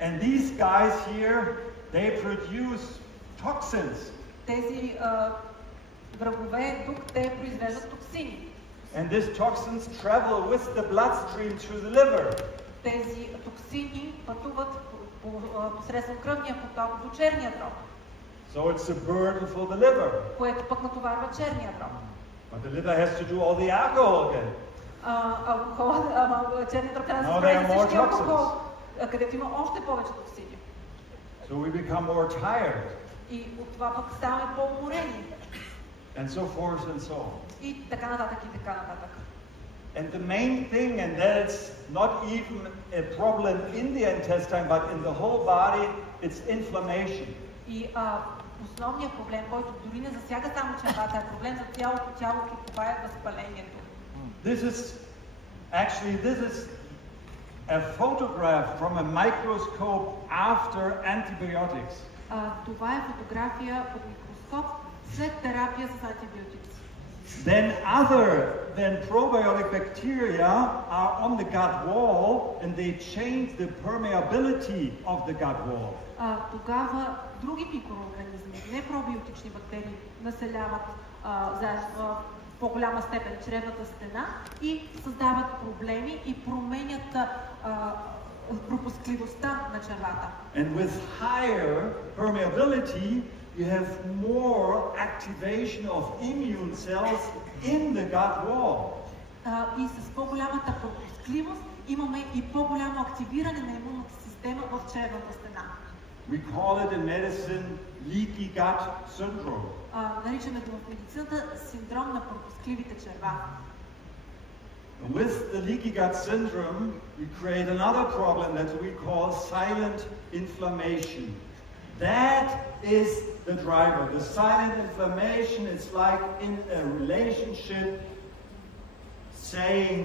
And these guys here, they produce toxins. Тези врагове тук, те произвеждат токсини. And these toxins travel with the bloodstream through the liver. Тези токсини пътуват посредством кръвния поток до черния дроб. So it's a burden for the liver. Което пък натоварва черния дроб. But the liver has to do all the alcohol again. Черният дроб трябва да се справи всички алкохол, където има още повече токсини. So we become more tired. И от това пък ставаме по-уморени. And so forth and so on. И така нататък, и така нататък. And the main thing, and that's not even a problem in the intestine, but in the whole body, it's inflammation. И основният проблем, който дори не засяга само червата, е проблем за цялото тяло и това е възпалението. This is a photograph from a microscope after antibiotics. Това е фотография под микроскоп след терапия с антибиотици. Then other than probiotic bacteria are on the gut wall and they change the permeability of the gut wall. Тогава други микроорганизми, не пробиотични бактерии, населяват в по-голяма степен чревната стена и създават проблеми и променят пропускливостта на червата. And with higher permeability, you have more activation of immune cells in the gut wall. И с по-голямата пропускливост имаме и по-голямо активиране на имунната система в червната стена. We call it in medicine leaky gut syndrome. Наричаме го в медицината синдром на пропускливите черва. With the leaky gut syndrome, we create another problem that we call silent inflammation. That is the driver. The silent inflammation is like in a relationship saying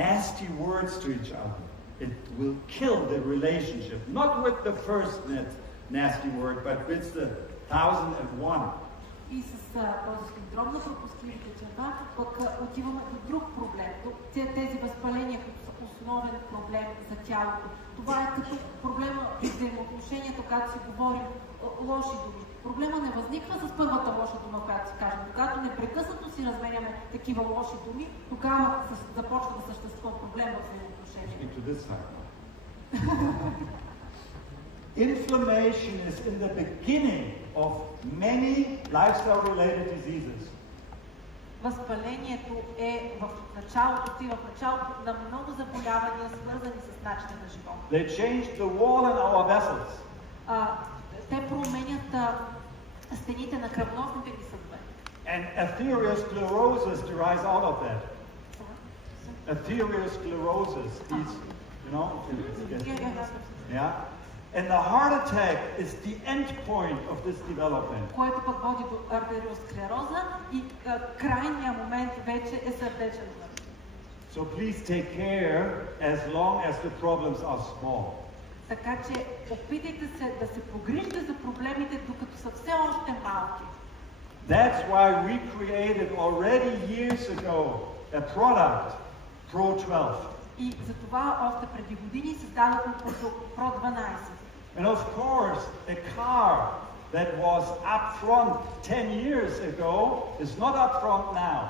nasty words to each other. It will kill the relationship. Not with the first nasty word, but with the 1001. И с този синдром на пропускливите черва пък отиваме до друг проблем. Тези възпаления, които са основен проблем за тялото. Това е като проблема при взаимоотношението, когато си говорим лоши думи. Проблема не възниква с първата лоша дума, която си кажем. Когато непрекъснато си разменяме такива лоши думи, тогава започва да съществува проблем в взаимоотношението. Inflammation is in the beginning of many lifestyle-related diseases. Възпалението е в началото на много заболявания, свързани с начина на живот. They change the wall in our vessels. Те променят стените на кръвносните ни съдове. And atherosclerosis derives out of that. Atherosclerosis is, yeah. And the heart attack is the end point of this development. Което пък води до артериосклероза и крайният момент вече е сърдечен удар. So please take care as long as the problems are small. Така че опитайте се да се погрижите за проблемите, докато са все още малки. That's why we created already years ago a product, Pro 12. И за това още преди години създадохме продукт Pro 12. And of course, a car that was up front 10 years ago is not up front now.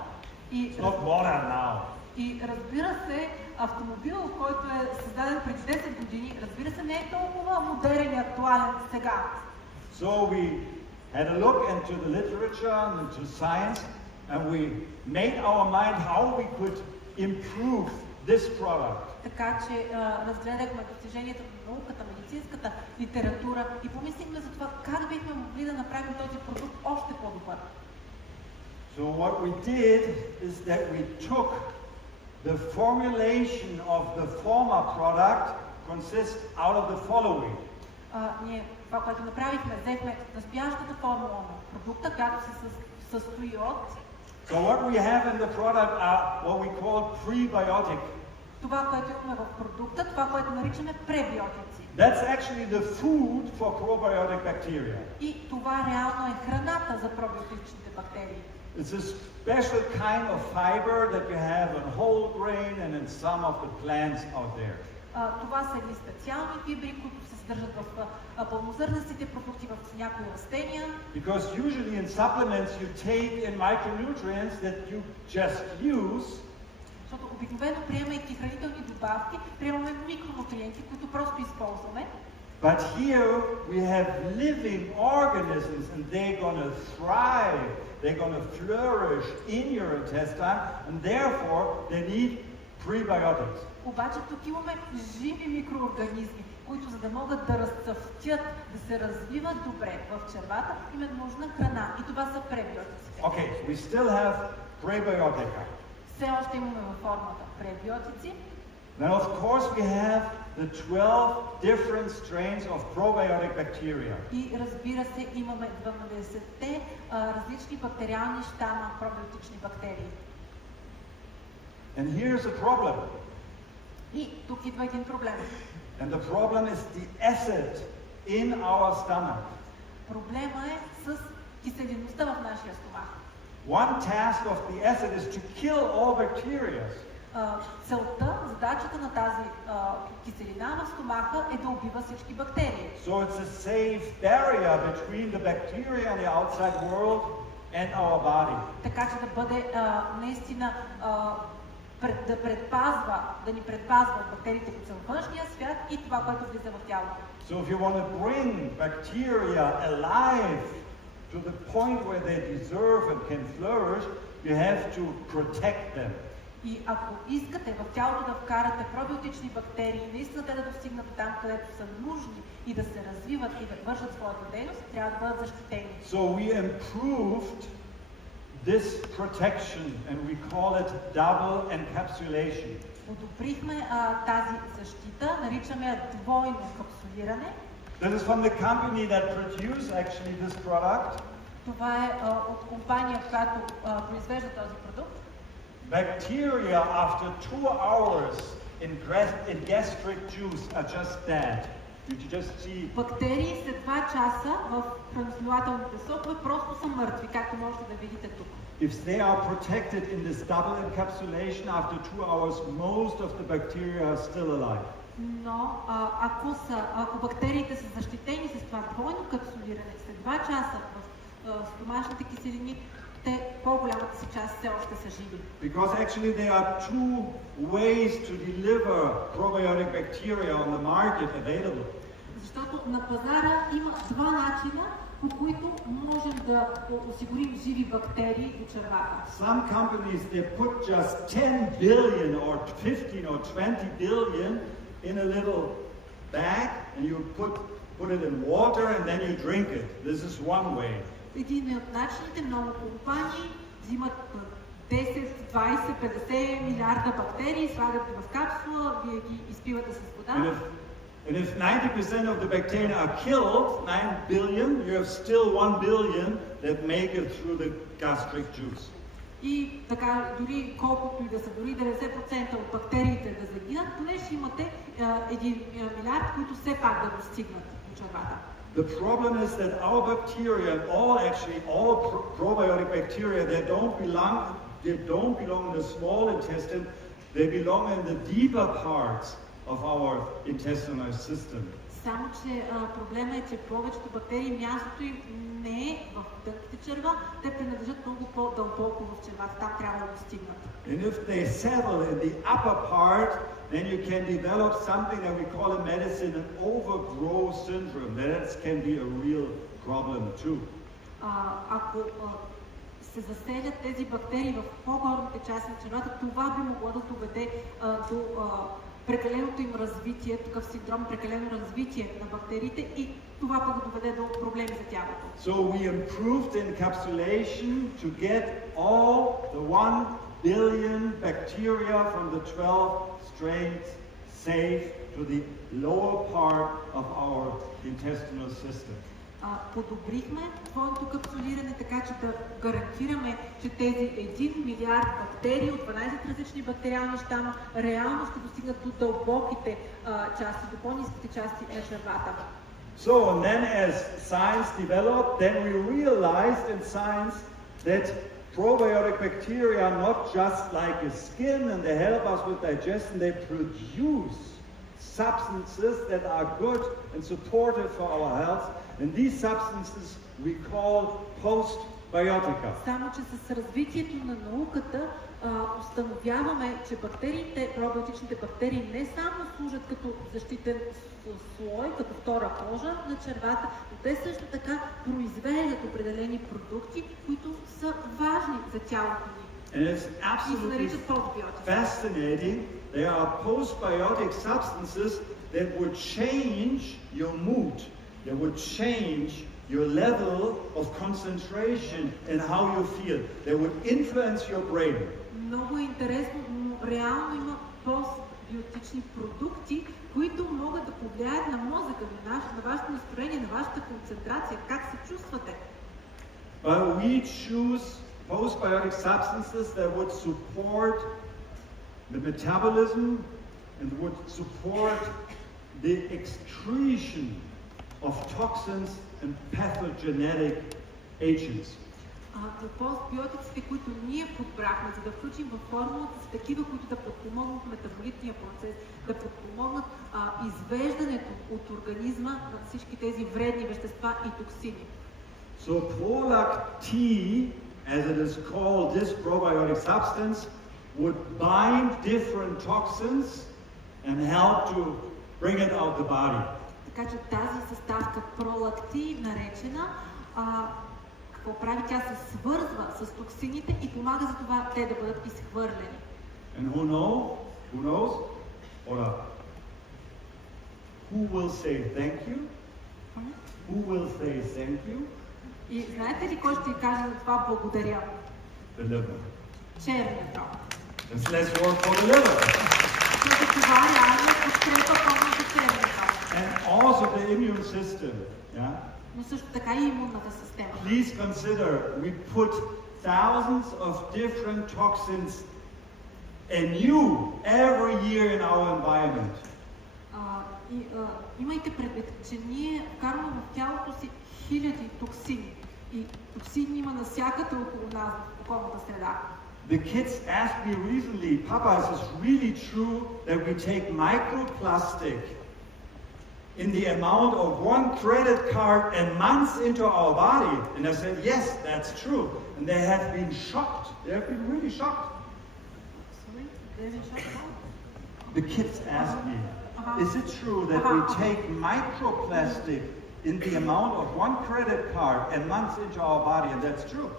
It's not modern now. И разбира се, автомобил, който е създаден преди 10 години, разбира се, не е толкова модерен и актуален сега. So we had a look into the literature and into science, and we made our mind how we could improve this product. Така че разгледахме достиженията на науката, медицинската литература и помислихме за това как бихме могли да направим този продукт още по-добър. So what we did is that we took the formulation of the former product consists out of the following. Ние това, което направихме, взехме настоящата формула на продукта, която се състои от. So what we have in the product are what we call prebiotic. Това, което имаме в продукта, това, което наричаме пребиотици. That's actually the food for probiotic bacteria. И това реално е храната за пробиотичните бактерии. It's a special kind of fiber that you have in whole grain and in some of the plants out there. Това са едни специални фибри, които се съдържат в пълнозърнестите продукти в някои растения. Because usually in supplements you take in micronutrients that you just use. Защото обикновено, приемайки хранителни добавки, приемаме микронутриенти, които просто използваме. But here we have living organisms and they're going to thrive, they're going to flourish in your intestine and therefore they need prebiotics. Обаче тук имаме живи микроорганизми, които за да могат да разцъфтят, да се развиват добре в червата, им е нужна храна и това са пребиотиците. Okay, we still have prebiotica. Все още имаме във формата пребиотици. Then of course we have the 12 different strains of probiotic bacteria. И разбира се, имаме 12-те различни бактериални щама, пробиотични бактерии. And here's a problem. И тук идва един проблем. And the problem is the acid in our stomach. Проблема е с киселинността в нашия стомах. One task of the acid is to kill all bacteria. Целта, задачата на тази киселина в стомаха е да убива всички бактерии. So it's a safe barrier between the bacteria and the outside world and our body. Така че да бъде наистина да ни предпазва от бактериите, които са във външния свят и това, което влиза в тялото. So if you want to bring bacteria alive to the point where they deserve and can flourish, you have to protect them. И ако искате в тялото да вкарате пробиотични бактерии, наистина те да достигнат там, където са нужни и да се развиват и да вършат своята дейност, трябва да бъдат защитени. So we improved this protection and we call it double encapsulation. Подобрихме тази защита, наричаме я двойно капсулиране. This is from the company that produced actually this product. Това е от компания, която произвежда този продукт. Bacteria after 2 hours in gastric juice are just dead. You just see. Бактерии след 2 часа в храносмилателните сокове просто са мъртви, както можете да видите тук. If they are protected in this double encapsulation after 2 hours, most of the bacteria are still alive. Но ако бактериите са защитени с това двойно капсулиране след 2 часа в стомашните киселини, те по-голямата си част все още са живи. Because actually there are 2 ways to deliver probiotic bacteria on the market available. Защото на пазара има 2 начина, по които можем да осигурим живи бактерии до червата. Some companies they put just 10 billion or 15 or 20 billion in a little bag and you put it in water and then you drink it. This is one way. Един от начините, много компании взимат 10, 20, 50 милиарда бактерии, слагат ги в капсула, вие ги изпивате с вода. And if 90% of the bacteria are killed, 9 billion, you have still 1 billion that make it through the gastric juice. И така, дори колкото и да са, дори 90% от бактериите да загинат, поне ще имате 1 милиард, които все пак да достигнат до червата. The problem is that our bacteria, and all probiotic bacteria, they don't belong in the small intestine, they belong in the deeper parts of our intestinal system. Само, че проблема е, че повечето бактерии мястото им не е в тънките черва, те принадлежат много по-дълбоко в червата, там трябва да достигнат. And if they settle in the upper part, then you can develop something that we call in medicine an overgrowth syndrome. That can be a real problem too. Ако се заселят тези бактерии в по-горните части на червата, това би могло да доведе до прекаленото им развитие, такъв синдром прекалено развитие на бактериите и това пък да доведе до проблеми за тялото. So we improved the encapsulation to get all the 1 billion bacteria from the 12 strains safe to the lower part of our intestinal system. Подобрихме двойното капсулиране, така че да гарантираме, че тези 1 милиард бактерии от 12 различни бактериални щама реално ще достигнат до дълбоките части, до по-ниските части на червата. So, and then as science developed, then we realized in science that probiotic bacteria are not just like a skin and they help us with digestion, they produce substances that are good and supportive for our health. And these substances we call postbiotica. Само че с развитието на науката установяваме, че бактериите, пробиотичните бактерии не само служат като защитен слой, като втора кожа на червата, но те също така произвеждат определени продукти, които са важни за тялото ни. And it's absolutely fascinating. There are postbiotic substances that would change your mood. They would change your level of concentration and how you feel. They would influence your brain. Много е интересно, но реално има биотични продукти, които могат да повлияят на мозъка ви, на вашето настроение, на вашата концентрация, как се чувствате. But we choose postbiotic substances that would support the metabolism and would support the excretion of toxins and pathogenic agents. Постбиотиците, които ние подбрахме, за да включим във формулата, са такива, които да подпомогнат метаболитния процес, да подпомогнат извеждането от организма на всички тези вредни вещества и токсини. So Prolact-T, as it is called, this probiotic substance, would bind different toxins and help to bring it out the body. Така че тази съставка Prolact-T, наречена, какво прави? Тя се свързва с токсините и помага за това те да бъдат изхвърлени. And who knows? Who will say thank you? Who will say thank you? И знаете ли кой ще ви каже за това благодаря? The liver. Черният дроб. It's less work for the liver. Защото това реално подкрепа помощта черния дроб. And also the immune system. Yeah? Но също така и имунната система. Please consider, we put thousands of different toxins anew every year in our environment. Имайте предвид, че ние вкарваме в тялото си хиляди токсини. И токсини има навсякъде около нас, в околната среда. The kids asked me recently, Papa, is this really true that we take microplastic in the amount of 1 credit card a month into our body? And I said, yes, that's true. And they have been shocked. They have been really shocked. Sorry? They've been shocked? The kids asked me, is it true that we take microplastic in the amount of 1 credit card a month into our body? And that's true.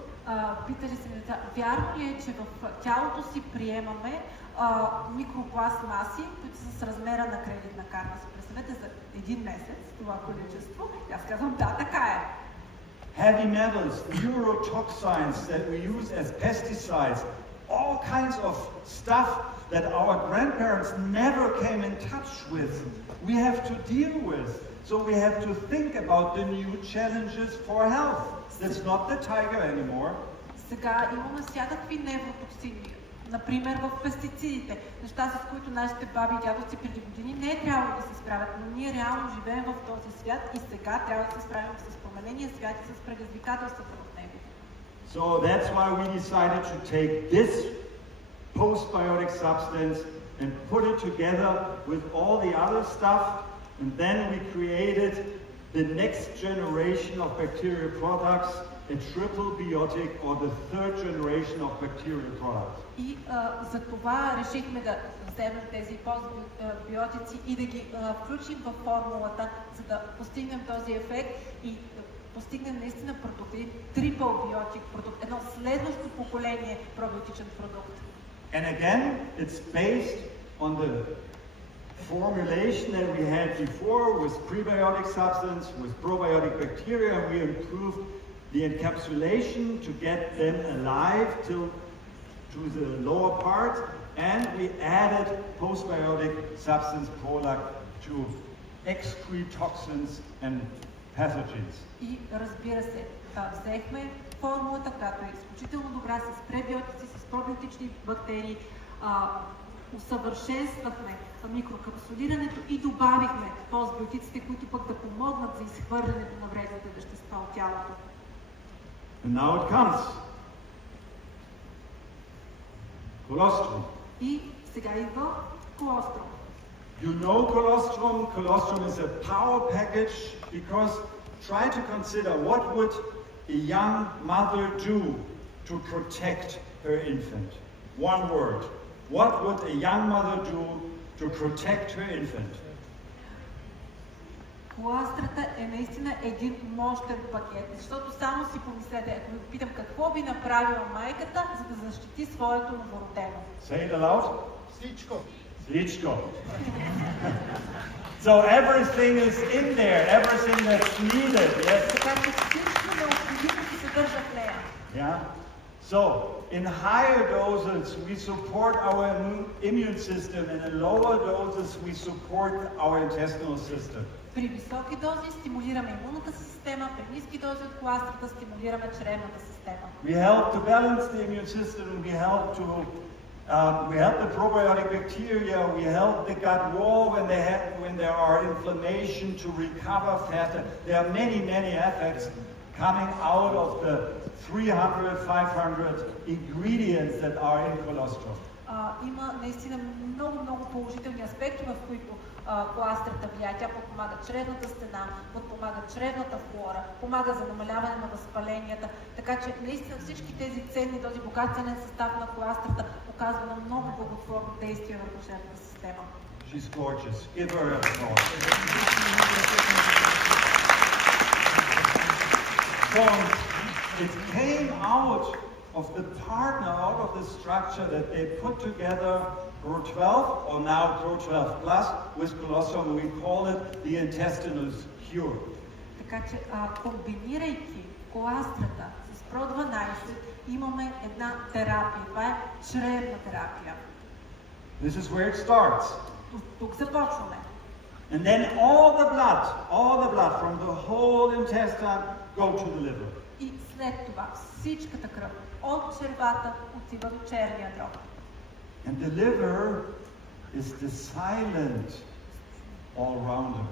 Питали се деца, вярно ли е, че в тялото си приемаме микропластмаси, които са с размера на кредитна карта? Се представете за един месец това количество. И аз казвам, да, така е. Heavy metals, neurotoxins that we use as pesticides, all kinds of stuff that our grandparents never came in touch with, we have to deal with. So we have to think about the new challenges for health. That's not the tiger anymore. Сега имаме всякакви невротоксини. Например, в пестицидите. Неща, с които нашите баби и дядовци преди години не е трябвало да се справят, но ние реално живеем в този свят и сега трябва да се справим с променения свят и с предизвикателствата в него. So that's why we decided to take this postbiotic substance and put it together with all the other stuff, and then we created the next generation of bacterial products, a triple biotic or the third generation of bacterial products. И за това решихме да вземем тези постбиотици и да ги включим във формулата, за да постигнем този ефект и постигнем наистина продукт, един трипл биотик продукт, едно следващо поколение пробиотичен продукт. And again, it's based on the formulation that we had before with prebiotic substance, with probiotic bacteria. We improved the encapsulation to get them alive to the lower part, and we added postbiotic substance Prolact to excrete toxins and pathogens. И разбира се, взехме формулата, която е изключително добра с пребиотици, с пробиотични бактерии, усъвършенствахме микрокапсулирането и добавихме постбиотиците, които пък да помогнат за изхвърлянето на вредните вещества от тялото. And now it comes. Colostrum. И сега идва колострум. You know colostrum. Colostrum is a power package because try to consider what would a young mother do to protect her infant. One word. What would a young mother do to protect her infant? Колострата е наистина един мощен пакет, защото само си помислете, ако ви питам какво би направила майката, за да защити своето новородено. Say it aloud. Всичко. Всичко. So everything is in there, everything that's needed. Yes. Така че всичко необходимо се съдържа в нея. Yeah. So In higher doses, we support our immune system, and in lower doses, we support our intestinal system. При високи дози стимулираме имунната система, при ниски дози от коластрата стимулираме чревната система. We help to balance the immune system, we help the probiotic bacteria, we help the gut wall when there are inflammation to recover faster. There are many effects coming out of the 300-500 ingredients that are in cholesterol. Има наистина много положителни аспекти, в които коластрата влияе. Тя подпомага чревната стена, подпомага чревната флора, помага за намаляване на възпаленията. Така че наистина всички тези ценни, този богатствен състав на коластрата оказва на много благотворно действие върху чревната система. She's gorgeous. Give her a applause. So it came out of the partner, out of the structure that they put together Pro-12, or now Pro-12 Plus, with colostrum, we call it the intestinal cure. Така че, комбинирайки коластрата с Pro-12, имаме една терапия. Това е чревна терапия. This is where it starts. Тук започваме. And then all the blood from the whole intestine go to the liver. И след това всичката кръв от червата отива до черния дроб. And the liver is the silent all-rounder.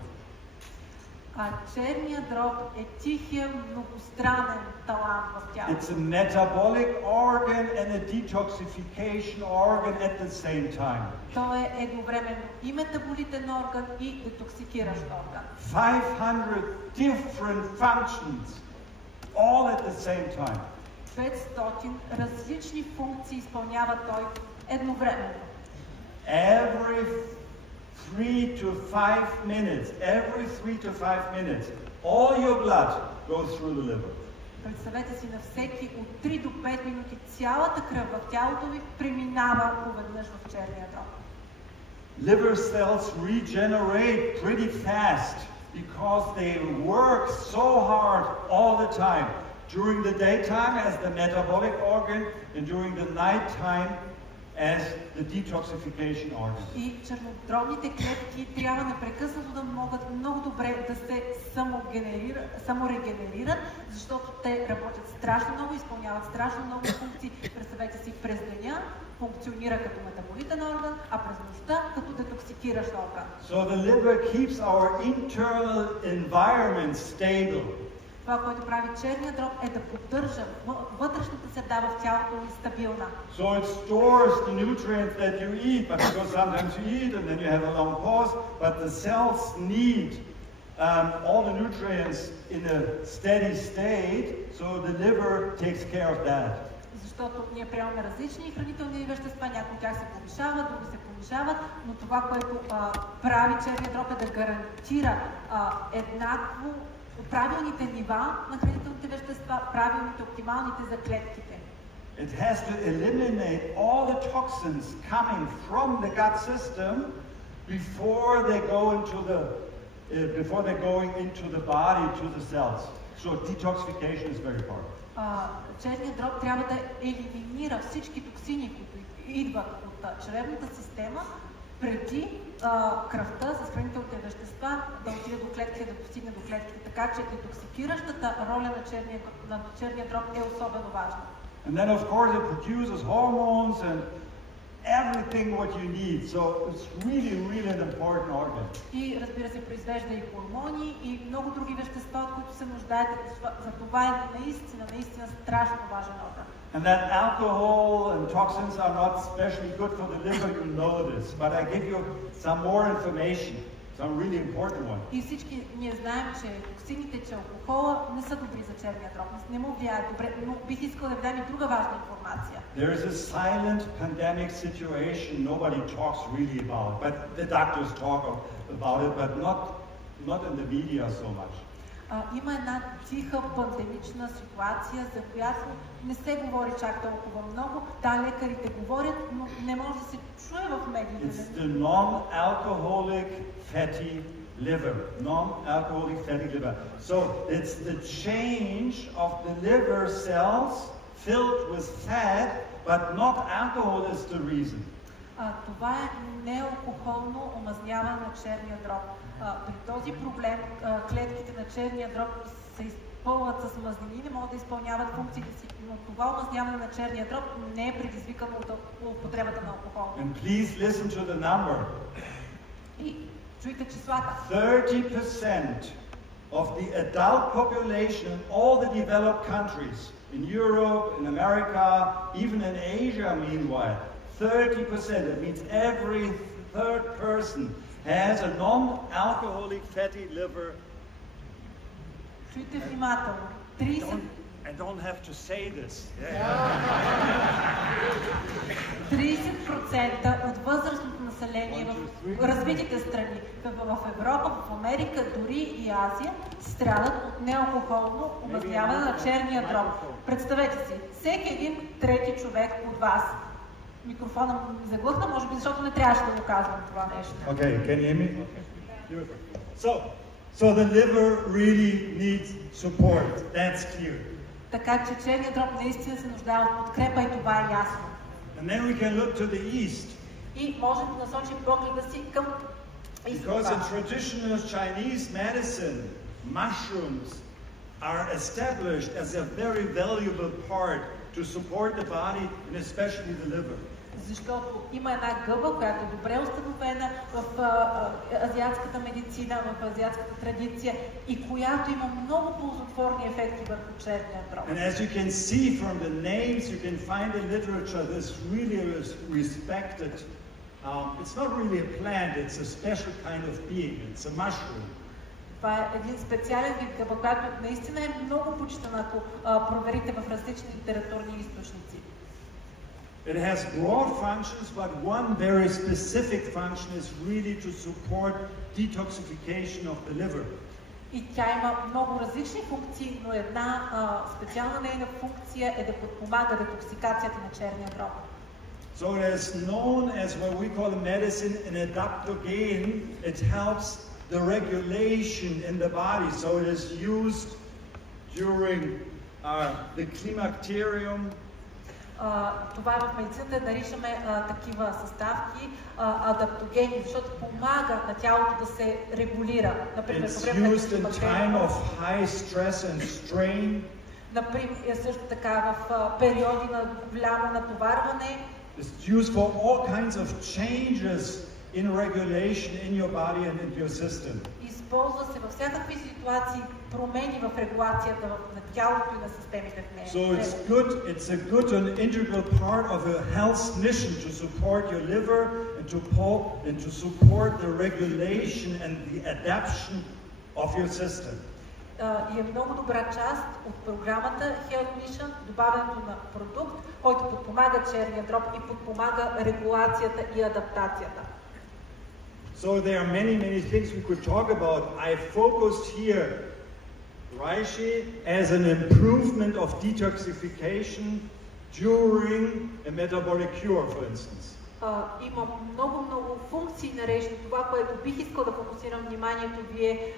А черният дроб е тихия, многостранен талант в тялото. It's a metabolic organ and a detoxification organ at the same time. Той е едновременно и метаболитен орган, и детоксикиращ орган. 500 different functions, all at the same time. 500 различни функции изпълнява той едновременно. Every 3 to 5 minutes, all your blood goes through the liver. Представете си, на всеки от 3 до 5 минути цялата кръв в тялото ви преминава поведнъж в черния дроб. Liver cells regenerate pretty fast because they work so hard all the time. During the daytime as the metabolic organ, and during the nighttime as the detoxification organ. И чернодробните клетки трябва непрекъснато да могат много добре да се саморегенерират, защото те работят страшно много, изпълняват страшно много функции. Представете си, през деня функционира като метаболитен орган, а през нощта като детоксикиращ орган. So the liver keeps our internal environment stable. Това, което прави черния дроб, е да поддържа вътрешната среда в тялото ни стабилна. So it stores the nutrients that you eat, but because sometimes you eat and then you have a long pause, but the cells need all the nutrients in a steady state, so the liver takes care of that. Защото ние приемаме различни хранителни вещества, някои от тях се повишават, други се понижават, но това, което прави черния дроб, е да гарантира еднакво правилните нива на хранителните вещества, правилните, оптималните за клетките. It has to eliminate all the toxins coming from the gut system before they're going into the body, to the cells. So detoxification is very important. Черният дроб трябва да елиминира всички токсини, които идват от чревната система, преди кръвта с хранителните вещества да отиде до клетките, да достигне до клетките. Така че детоксикиращата роля на черния дроб е особено важна. And then of course it produces hormones and everything what you need. So it's really an important organ. И разбира се, произвежда и хормони и много други вещества, от които се нуждаете. За това е наистина страшно важен орган. And that alcohol and toxins are not especially good for the liver, you know this. But I give you some more information, some really important one. И всички ние знаем, че токсините, че алкохола не са добри за черния дроб, не му влияят добре, но бих искала да ви дам и друга важна информация. There is a silent pandemic situation nobody talks really about, but the doctors talk about it, but not in the media so much. Има една тиха пандемична ситуация, за която не се говори чак толкова много. Да, лекарите говорят, но не може да се чуе в медиите. It's the non-alcoholic fatty liver. Non-alcoholic fatty liver. So it's the change of the liver cells filled with fat, but not alcohol is the reason. Това е неалкохолно омазняване на черния дроб. При този проблем клетките на черния дроб се изпълват с мазнини, не могат да изпълняват функциите си, но това омазняване на черния дроб не е предизвикано от употребата на алкохол. And please listen to the number. И чуйте числата. 30% of the adult population in all the developed countries, in Europe, in America, even in Asia meanwhile, 30%, that means every third person has a non-alcoholic fatty liver. Чуйте внимателно. 30... I don't have to say this. 30% от възрастното население в развитите страни, в Европа, в Америка, дори и Азия, страдат от неалкохолно омазняване на черния дроб. Представете си, всеки един трети човек от вас. Микрофона ми заглъхна, може би защото не трябваше да го казвам това нещо. Okay, can you hear me? So the liver really needs support. That's clear. Така че черният дроб наистина се нуждае от подкрепа и това е ясно. And then we can look to the east. И можем да насочим погледа си към изтока. Because in traditional Chinese medicine, mushrooms are established as a very valuable part to support the body and especially the liver. Защото има една гъба, която е добре установена в азиатската медицина, в азиатската традиция и която има много ползотворни ефекти върху черния дроб. And as you can see from the names, you can find in literature this really respected. It's not really a plant, it's a special kind of being. It's a mushroom. Това е един специален вид гъба, която наистина е много почитана, ако проверите в различни литературни източници. It has broad functions, but one very specific function is really to support detoxification of the liver. И тя има много различни функции, но една специална нейна функция е да подпомага детоксикацията на черния дроб. So it is known as what we call in medicine an adaptogen. It helps the regulation in the body. So it is used during the climacterium. Това в медицината наричаме такива съставки адаптогени, защото помага на тялото да се регулира. Например, It's used in time of high stress and strain. Например, също така в периоди на голямо натоварване. It's used for all kinds of changes in regulation in your body and in your system. Използва се във всякакви ситуации промени в регулацията на тялото и на системите в нея. So it's a good and integral part of a health mission to support your liver and to support the regulation and the adaptation of your system. И е много добра част от програмата Health Mission, добавянето на продукт, който подпомага черния дроб и подпомага регулацията и адаптацията. So there are many things we could talk about. I focused here reishi as an improvement of detoxification during a metabolic cure, for instance. Има много функции на reishi. Това, което бих искал да фокусирам вниманието ви е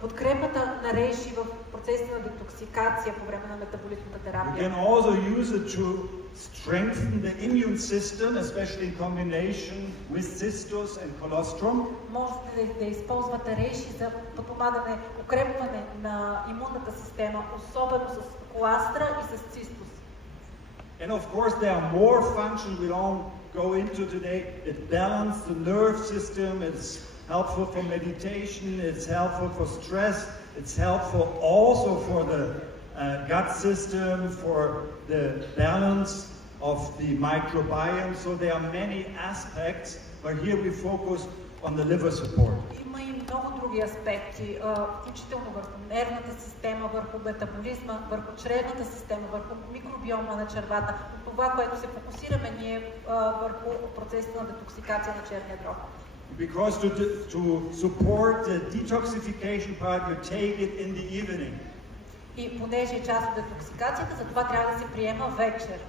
подкрепата на reishi в процесите на детоксикация по време на метаболитната терапия. You can also use it to strengthen the immune system, especially in combination with cystus and colostrum. Можете да използвате reishi за подпомагане, укрепване на имунната система, особено с коластра и с цистус. And of course there are more functions we don't go into today. It balances the nerve system, it's helpful for meditation, it's helpful for stress, it's helpful also for the gut system, for the balance of the microbiome. So there are many aspects, but here we focus on the liver support. Има и много други аспекти, включително върху нервната система, върху метаболизма, върху чревната система, върху микробиома на червата. Това, което се фокусираме ние върху процесите на детоксикация на черния дроб. Because to support the detoxification part, you take it in the evening. И понеже е част от детоксикацията, затова трябва да се приема вечер.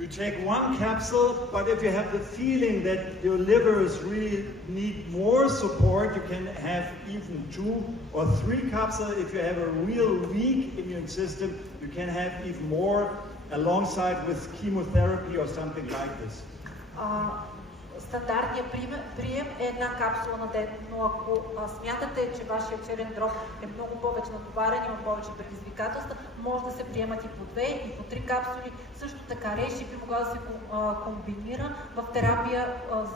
You take one capsule, but if you have the feeling that your livers really need more support, you can have even 2 or 3 capsules. If you have a real weak immune system, you can have even more alongside with chemotherapy or something like this. Стандартният прием е една капсула на ден, но ако смятате, че вашия черен дроб е много повече натоварен, има повече предизвикателства, може да се приемат и по 2 и по 3 капсули. Също така реши би могла да се комбинира в терапия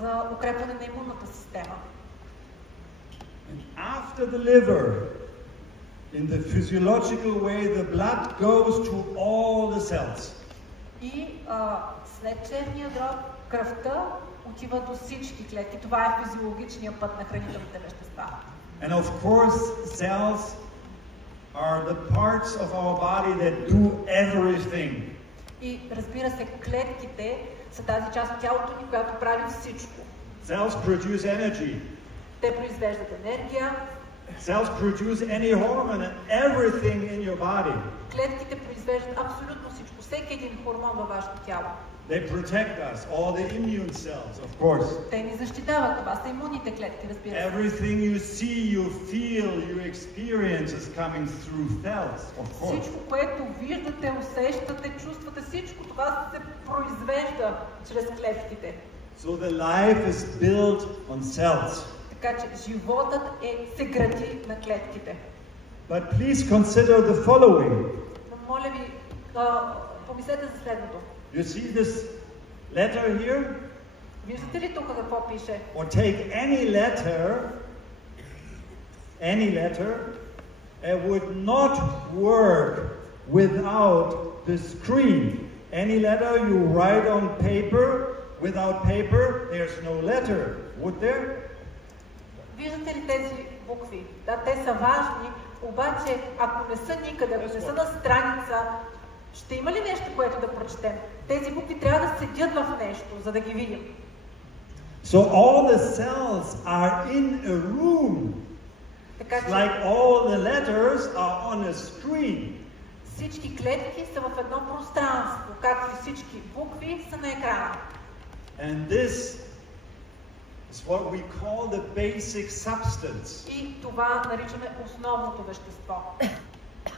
за укрепване на имунната система. After the liver, in the physiological way, the blood goes to all the cells. И след черния дроб, кръвта отива до всички клетки. Това е физиологичният път на хранителните вещества. And of course, cells are the parts of our body that do everything. И разбира се, клетките са тази част от тялото ни, която прави всичко. Cells produce energy. Те произвеждат енергия. Cells produce any hormone and everything in your body. Клетките произвеждат абсолютно всичко, всеки един хормон във вашето тяло. They protect us, all the immune cells, of course. Те ни защитават, това са имунните клетки, разбира се. Everything you see, you feel, you experience is coming through cells, of course. Всичко, което виждате, усещате, чувствате, всичко това се произвежда чрез клетките. So the life is built on cells. Така че животът се гради на клетките. But please consider the following. Моля ви, помислете за следното. You see this letter here? Виждате ли тук какво пише? Or take any letter, it would not work without the screen. Any letter you write on paper, without paper, there's no letter. Would there? Виждате ли тези букви? Да, те са важни, обаче ако не са никъде, ако не са на страница, ще има ли нещо, което да прочетем? Тези букви трябва да седят в нещо, за да ги видим. So all the cells are in a room. Like all the letters are on a screen. Всички клетки са в едно пространство, както и всички букви са на екрана. And this is what we call the basic substance. И това наричаме основното вещество.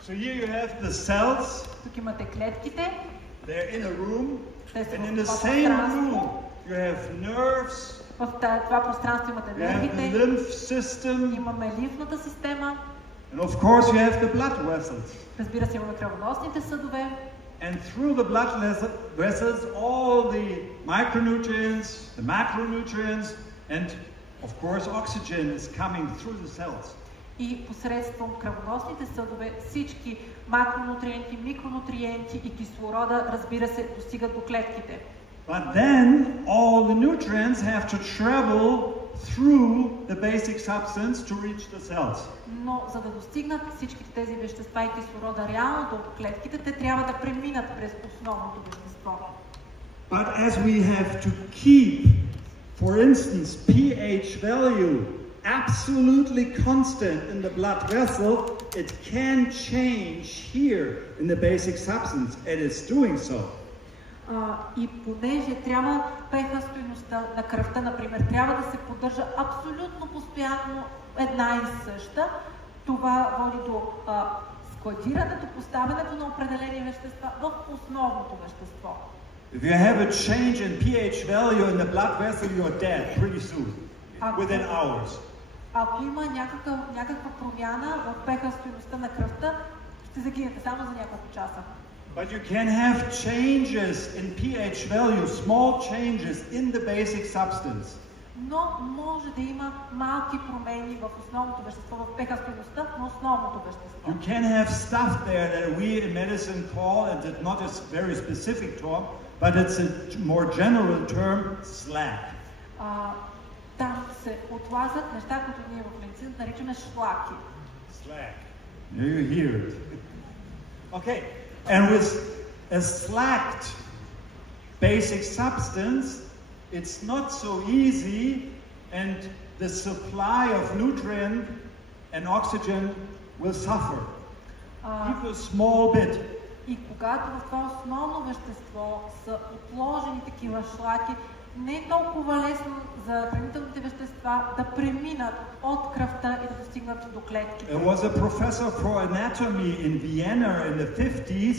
So here you have the cells. Тук имате клетките. They're in a room. And in the same room you have nerves. В това пространство имате нервите. You have the lymph system. Имаме лимфната система. And of course you have the blood vessels. Разбира се, имаме кръвоносните съдове. And through the blood vessels all the micronutrients, the macronutrients, and of course oxygen is coming through the cells. И посредством кръвоносните съдове всички макронутриенти, микронутриенти и кислорода, разбира се, достигат до клетките. But then all the nutrients have to travel through the basic substance to reach the cells. Но за да достигнат всичките тези вещества и кислорода реално до клетките, те трябва да преминат през основното вещество. But as we have to keep, for instance, pH value absolutely constant in the blood vessel, it can change here in the basic substance. It is doing so. И понеже трябва pH стойността на кръвта, например, трябва да се поддържа абсолютно постоянно една и съща, това води до складирането, поставянето на определени вещества в основното вещество. If you have a change in pH value in the blood vessel, you're dead pretty soon, within hours. Ако има някаква промяна в pH стойността на кръвта, ще загинете само за няколко часа. But you can have changes in pH value, small changes in the basic substance. Но може да има малки промени в основното вещество, в pH стойността на основното вещество. You can have stuff there that we in medicine call, and it's not a very specific term, but it's a more general term, slack. Там се отлазят неща, които ние в медицината наричаме шлаки. Slack. You hear it. Okay. And with a slacked basic substance, it's not so easy, and the supply of nutrient and oxygen will suffer. Even a small bit. И когато в това основно вещество са отложени такива шлаки, не е толкова лесно за хранителните вещества да преминат от кръвта и да достигнат до клетките. There was a professor for anatomy in Vienna in the 50s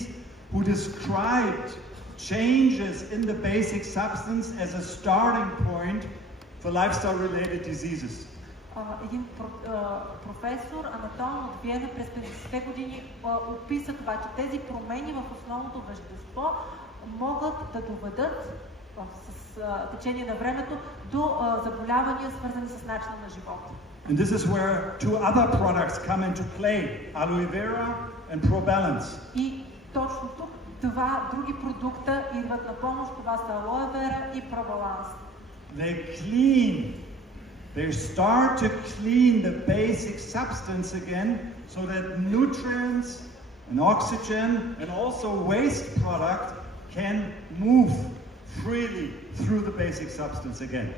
who described changes in the basic substance as a starting point for lifestyle-related diseases. Един професор, анатом от Виена през 50-те години описа това, че тези промени в основното вещество могат да доведат с течение на времето до заболявания, свързани с начина на живота. And this is where two other products come into play, aloe vera and ProBalance. И точно тук два други продукта идват на помощ, това са алоe вера и ProBalance. They start to clean the basic substance again so that nutrients and oxygen and also waste product can move freely through the basic substance again.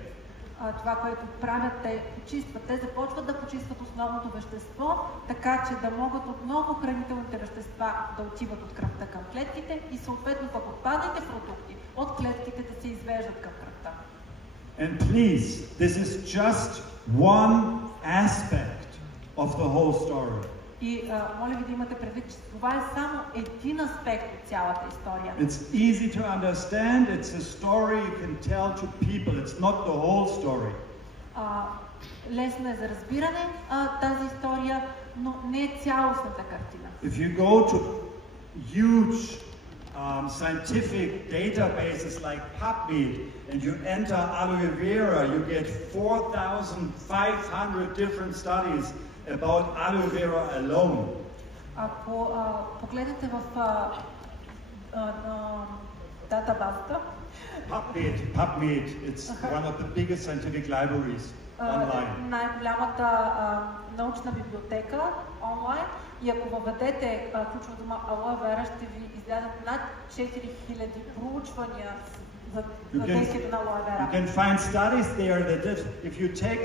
Това, което правят, те почистват. Те започват да почистват основното вещество, така че да могат отново хранителните вещества да отиват от кръвта към клетките и съответно пък отпадните продукти от клетките да се извеждат към кръвта. And please, this is just one aspect of the whole story. И моля ви да имате предвид, че това е само един аспект от цялата история. It's easy to understand. It's a story you can tell to people. It's not the whole story. Лесно е за разбиране тази история, но не е цялостната картина. If you go to huge scientific databases like PubMed and you enter aloe vera, you get 4,500 different studies about aloe vera alone. Ако погледнете в датабазата, PubMed, it's one of the biggest scientific libraries online. Най-голямата научна библиотека онлайн, и ако въведете ключова дума алоe вера, ще ви излязат над 4000 проучвания за действието на алоe вера. You can find studies there that if you take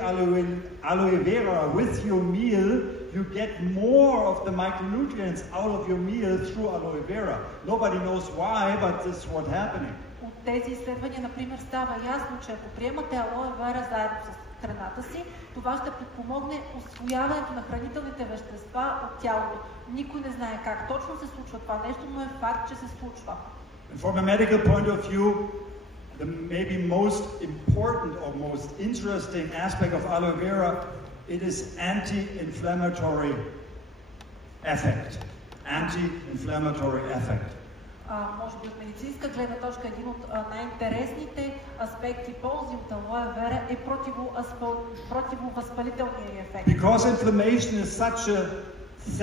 aloe vera with your meal, you get more of the micronutrients out of your meal through aloe vera. Nobody knows why, but this is what's happening. От тези изследвания, например, става ясно, че ако приемате алоe вера заедно с храната си, това ще подпомогне усвояването на хранителните вещества от тялото. Никой не знае как точно се случва това нещо, но е факт, че се случва. From a medical point of view, the maybe most important or most interesting aspect of aloe vera, it is anti-inflammatory effect. Anti-inflammatory effect. Може би от медицинска гледна точка един от най-интересните аспекти, ползи от алоe вера е противовъзпалителния ефект. Because inflammation is such a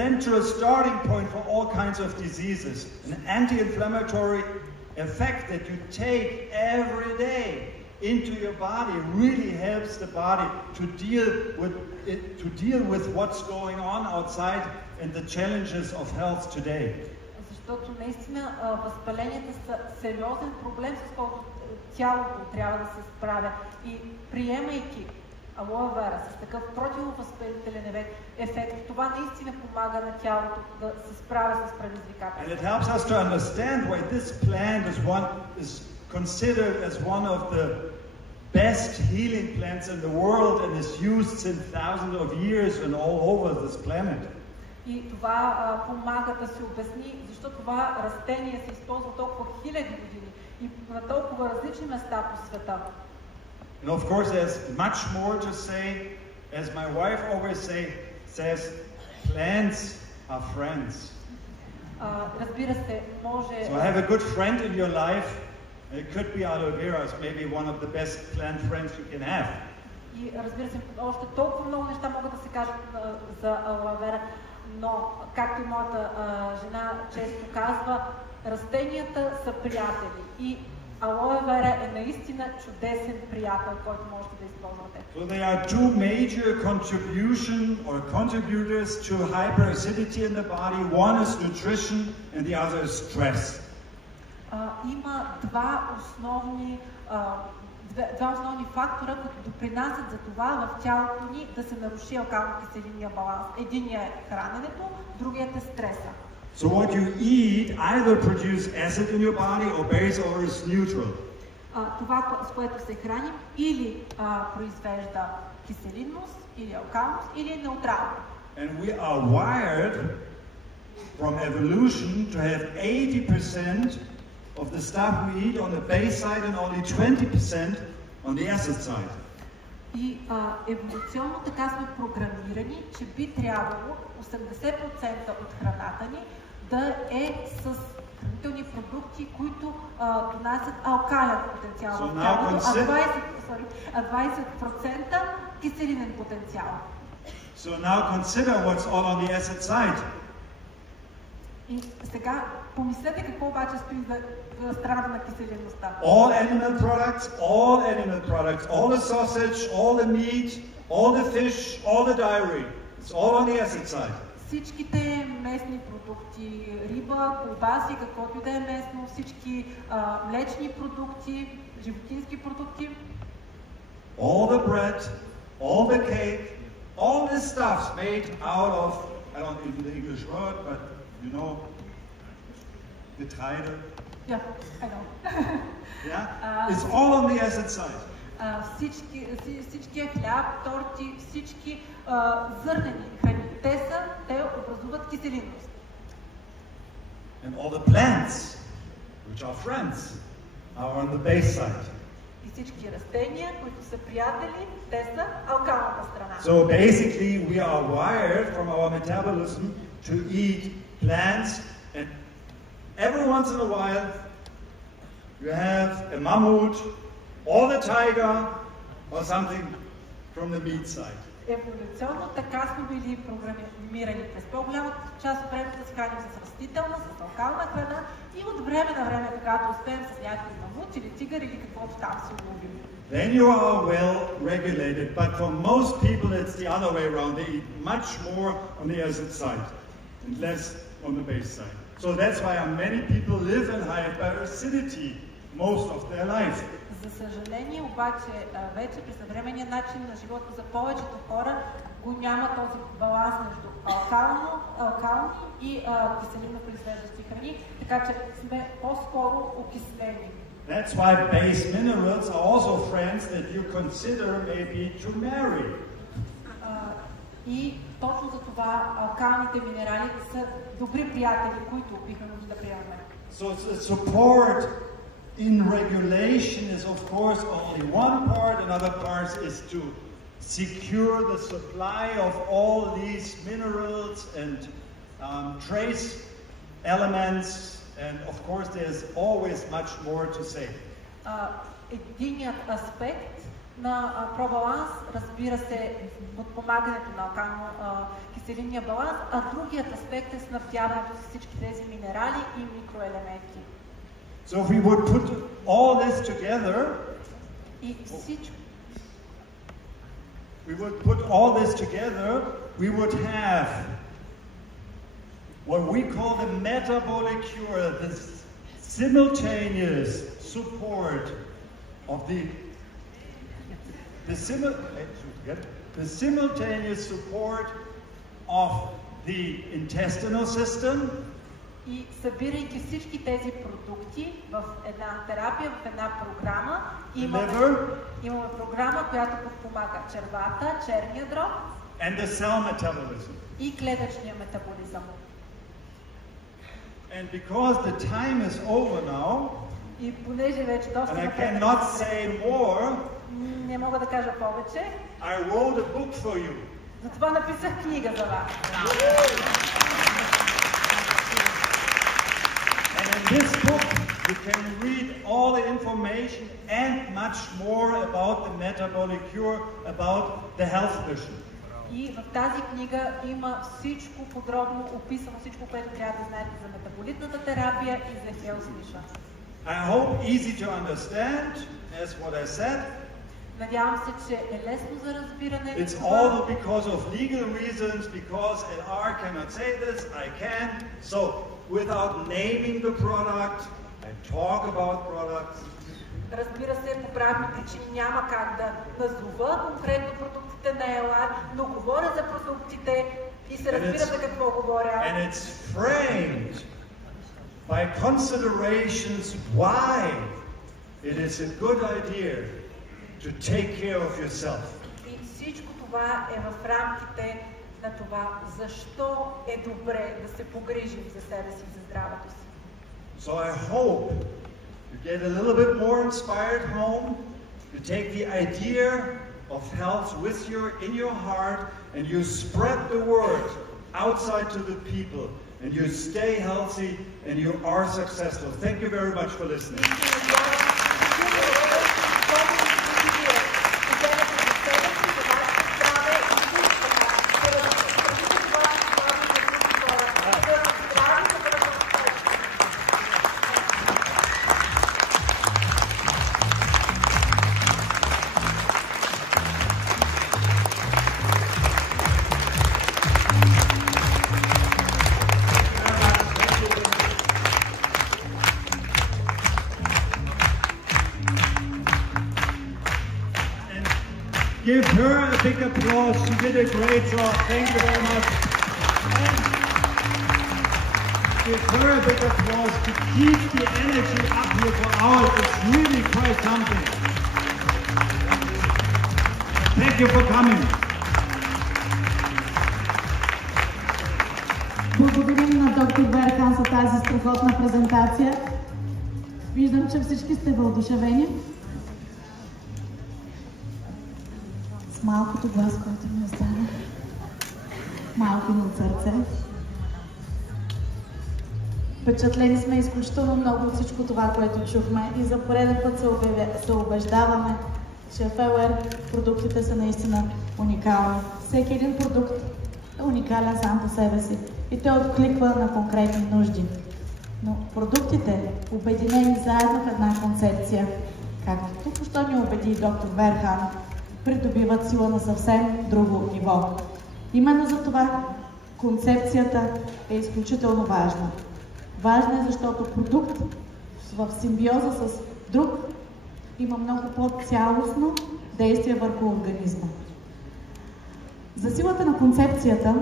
central starting point for all kinds of diseases, an anti-inflammatory effect that you take every day into your body really helps the body to deal with what's going on outside and the challenges of health today. Защото наистина възпаленията са сериозен проблем, с който тялото трябва да се справя. И приемайки алоe вера с такъв противовъзпалителен ефект, това наистина помага на тялото да се справя с предизвикателствата. And it helps us to understand why this plant is considered as one of the best healing plants in the world and is used since thousands of years and all over this planet. И това помага да се обясни защо това растение се използва толкова хиляди години и на толкова различни места по света. And of course there's much more to say, as my wife always says, plants are friends. Разбира се, може... So have a good friend in your life. It could be aloe vera, it's maybe one of the best plant friends you can have. И разбира се, още толкова много неща могат да се кажат за алоe вера, но, както и моята жена често казва, растенията са приятели и алоe вера е наистина чудесен приятел, който можете да използвате. So there are two major contributors to hyperacidity in the body. One is nutrition and the other is stress. Има два основни фактора, които допринасят за това в тялото ни да се наруши алкално-киселинния баланс. Единият е храненето, другият е стреса. So what you eat either produce acid in your body or base or is neutral. Това, с което се храним, или произвежда киселинност, или алкалност, или е неутрално. And we are wired from evolution to have 80% of the stuff we eat on the base side and only 20% on the acid side. И еволюционно така сме програмирани, че би трябвало 80% от храната ни да е с хранителни продукти, които донасят алкален потенциал в тялото, а 20% киселинен потенциал. So now consider what's all on the acid side. И сега помислете какво обаче стои за страната на киселинността. All animal products, all the sausage, all the meat, all the fish, all the dairy. It's all on the acid side. Всичките местни продукти, риба, колбаси, каквото и да е местно, всички млечни продукти, животински продукти. All the bread, all the cake, all this stuff's made out of, I don't know the English word, but you know, Getreide. Yeah, I know. Yeah, it's all on the acid side. Всички хляб, торти, всички зърнени храни, те образуват киселинност. And all the plants, which are friends, are on the base side. И всички растения, които са приятели, те са алкалната страна. So basically we are wired from our metabolism to eat plants, and every once in a while you have a mammoth or the tiger or something from the meat side. Еволюционно така сме били програмирани през по-голямата част от времето да се храним с растителна, с алкална храна и от време на време, когато успеем с някакъв мамут или тигър или каквото там си уловим. Then you are well regulated, but for most people it's the other way around. They eat much more on the acid side and less on the base side. So that's why many people live in hyperacidity most of their life. За съжаление, обаче, вече при съвременния начин на живота за повечето хора го няма този баланс между алкални и киселинно произвеждащи храни, така че сме по-скоро окислени. That's why base minerals are also friends that you consider maybe to marry. И точно за това алкалните минерали са добри приятели, които бихме могли да приемаме. So support in regulation is of course only one part. Another part is to secure the supply of all these minerals and trace elements, and of course there's always much more to say. Единият аспект на пробаланс, разбира се, подпомагането на алкално-киселинния баланс, а другият аспект е снабдяването с всички тези минерали и микроелементи. So if we would put all this together, we would have what we call the metabolic cure, the simultaneous support of the simultaneous support of the intestinal system. И събирайки всички тези продукти в една терапия, в една програма, имаме програма, която подпомага червата, черния дроб and the cell metabolism. И клетъчния метаболизъм. And because the time is over now, и понеже вече доста and I cannot say more, не мога да кажа повече, I wrote a book for you. Затова написах книга за вас. In this book, you can read all the information and much more about the metabolic cure, about the health mission. И в тази книга има всичко подробно описано, всичко, което трябва да знаете за метаболитната терапия и за health mission. I hope easy to understand, as what I said. Надявам се, че е лесно за разбиране. It's all because of legal reasons, because LR cannot say this, I can. So, without naming the product and talk about products. Разбира се, по правни причини няма как да назова конкретно продуктите на LR, но говоря за продуктите, И се разбирате какво говоря. And it's framed by considerations why it is a good idea to take care of yourself. И всичко това е в рамките на това, защо е добре да се погрижим за себе си, за здравето си. So I hope you get a little bit more inspired home, you take the idea of health with you in your heart and you spread the word outside to the people and you stay healthy and you are successful. Thank you very much for listening. Give her a big applause. She did a great job. Thank you very much. And give her a big applause to keep the energy up here for hours. It's really quite something. Thank you for coming. Благодарим на доктор Верхан за тази страхотна презентация. Виждам, че всички сте въодушевени. С малкото глас, който ми остана. Малко на сърце. Впечатлени сме изключително много от всичко това, което чухме и за пореден път се убеждаваме, че в LR продуктите са наистина уникални. Всеки един продукт е уникален сам по себе си и той откликва на конкретни нужди. Но продуктите, обединени заедно в една концепция, както току-що ни убеди доктор Верхан, придобиват сила на съвсем друго ниво. Именно за това концепцията е изключително важна. Важна е, защото продукт в симбиоза с друг има много по-цялостно действие върху организма. За силата на концепцията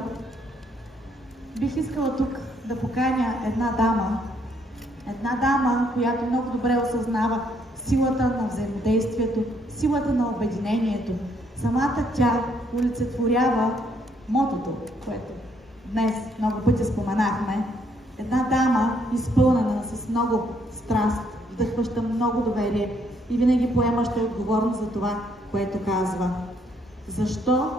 бих искала тук да поканя една дама, която много добре осъзнава силата на взаимодействието, силата на обединението. Самата тя олицетворява мотото, което днес много пъти споменахме. Една дама, изпълнена с много страст, вдъхваща много доверие и винаги поемаща отговорност за това, което казва. Защо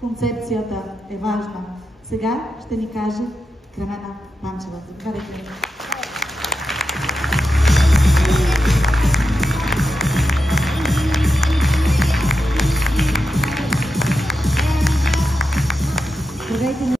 концепцията е важна? Сега ще ни каже Кремена Панчева. Заповядайте. Здравейте!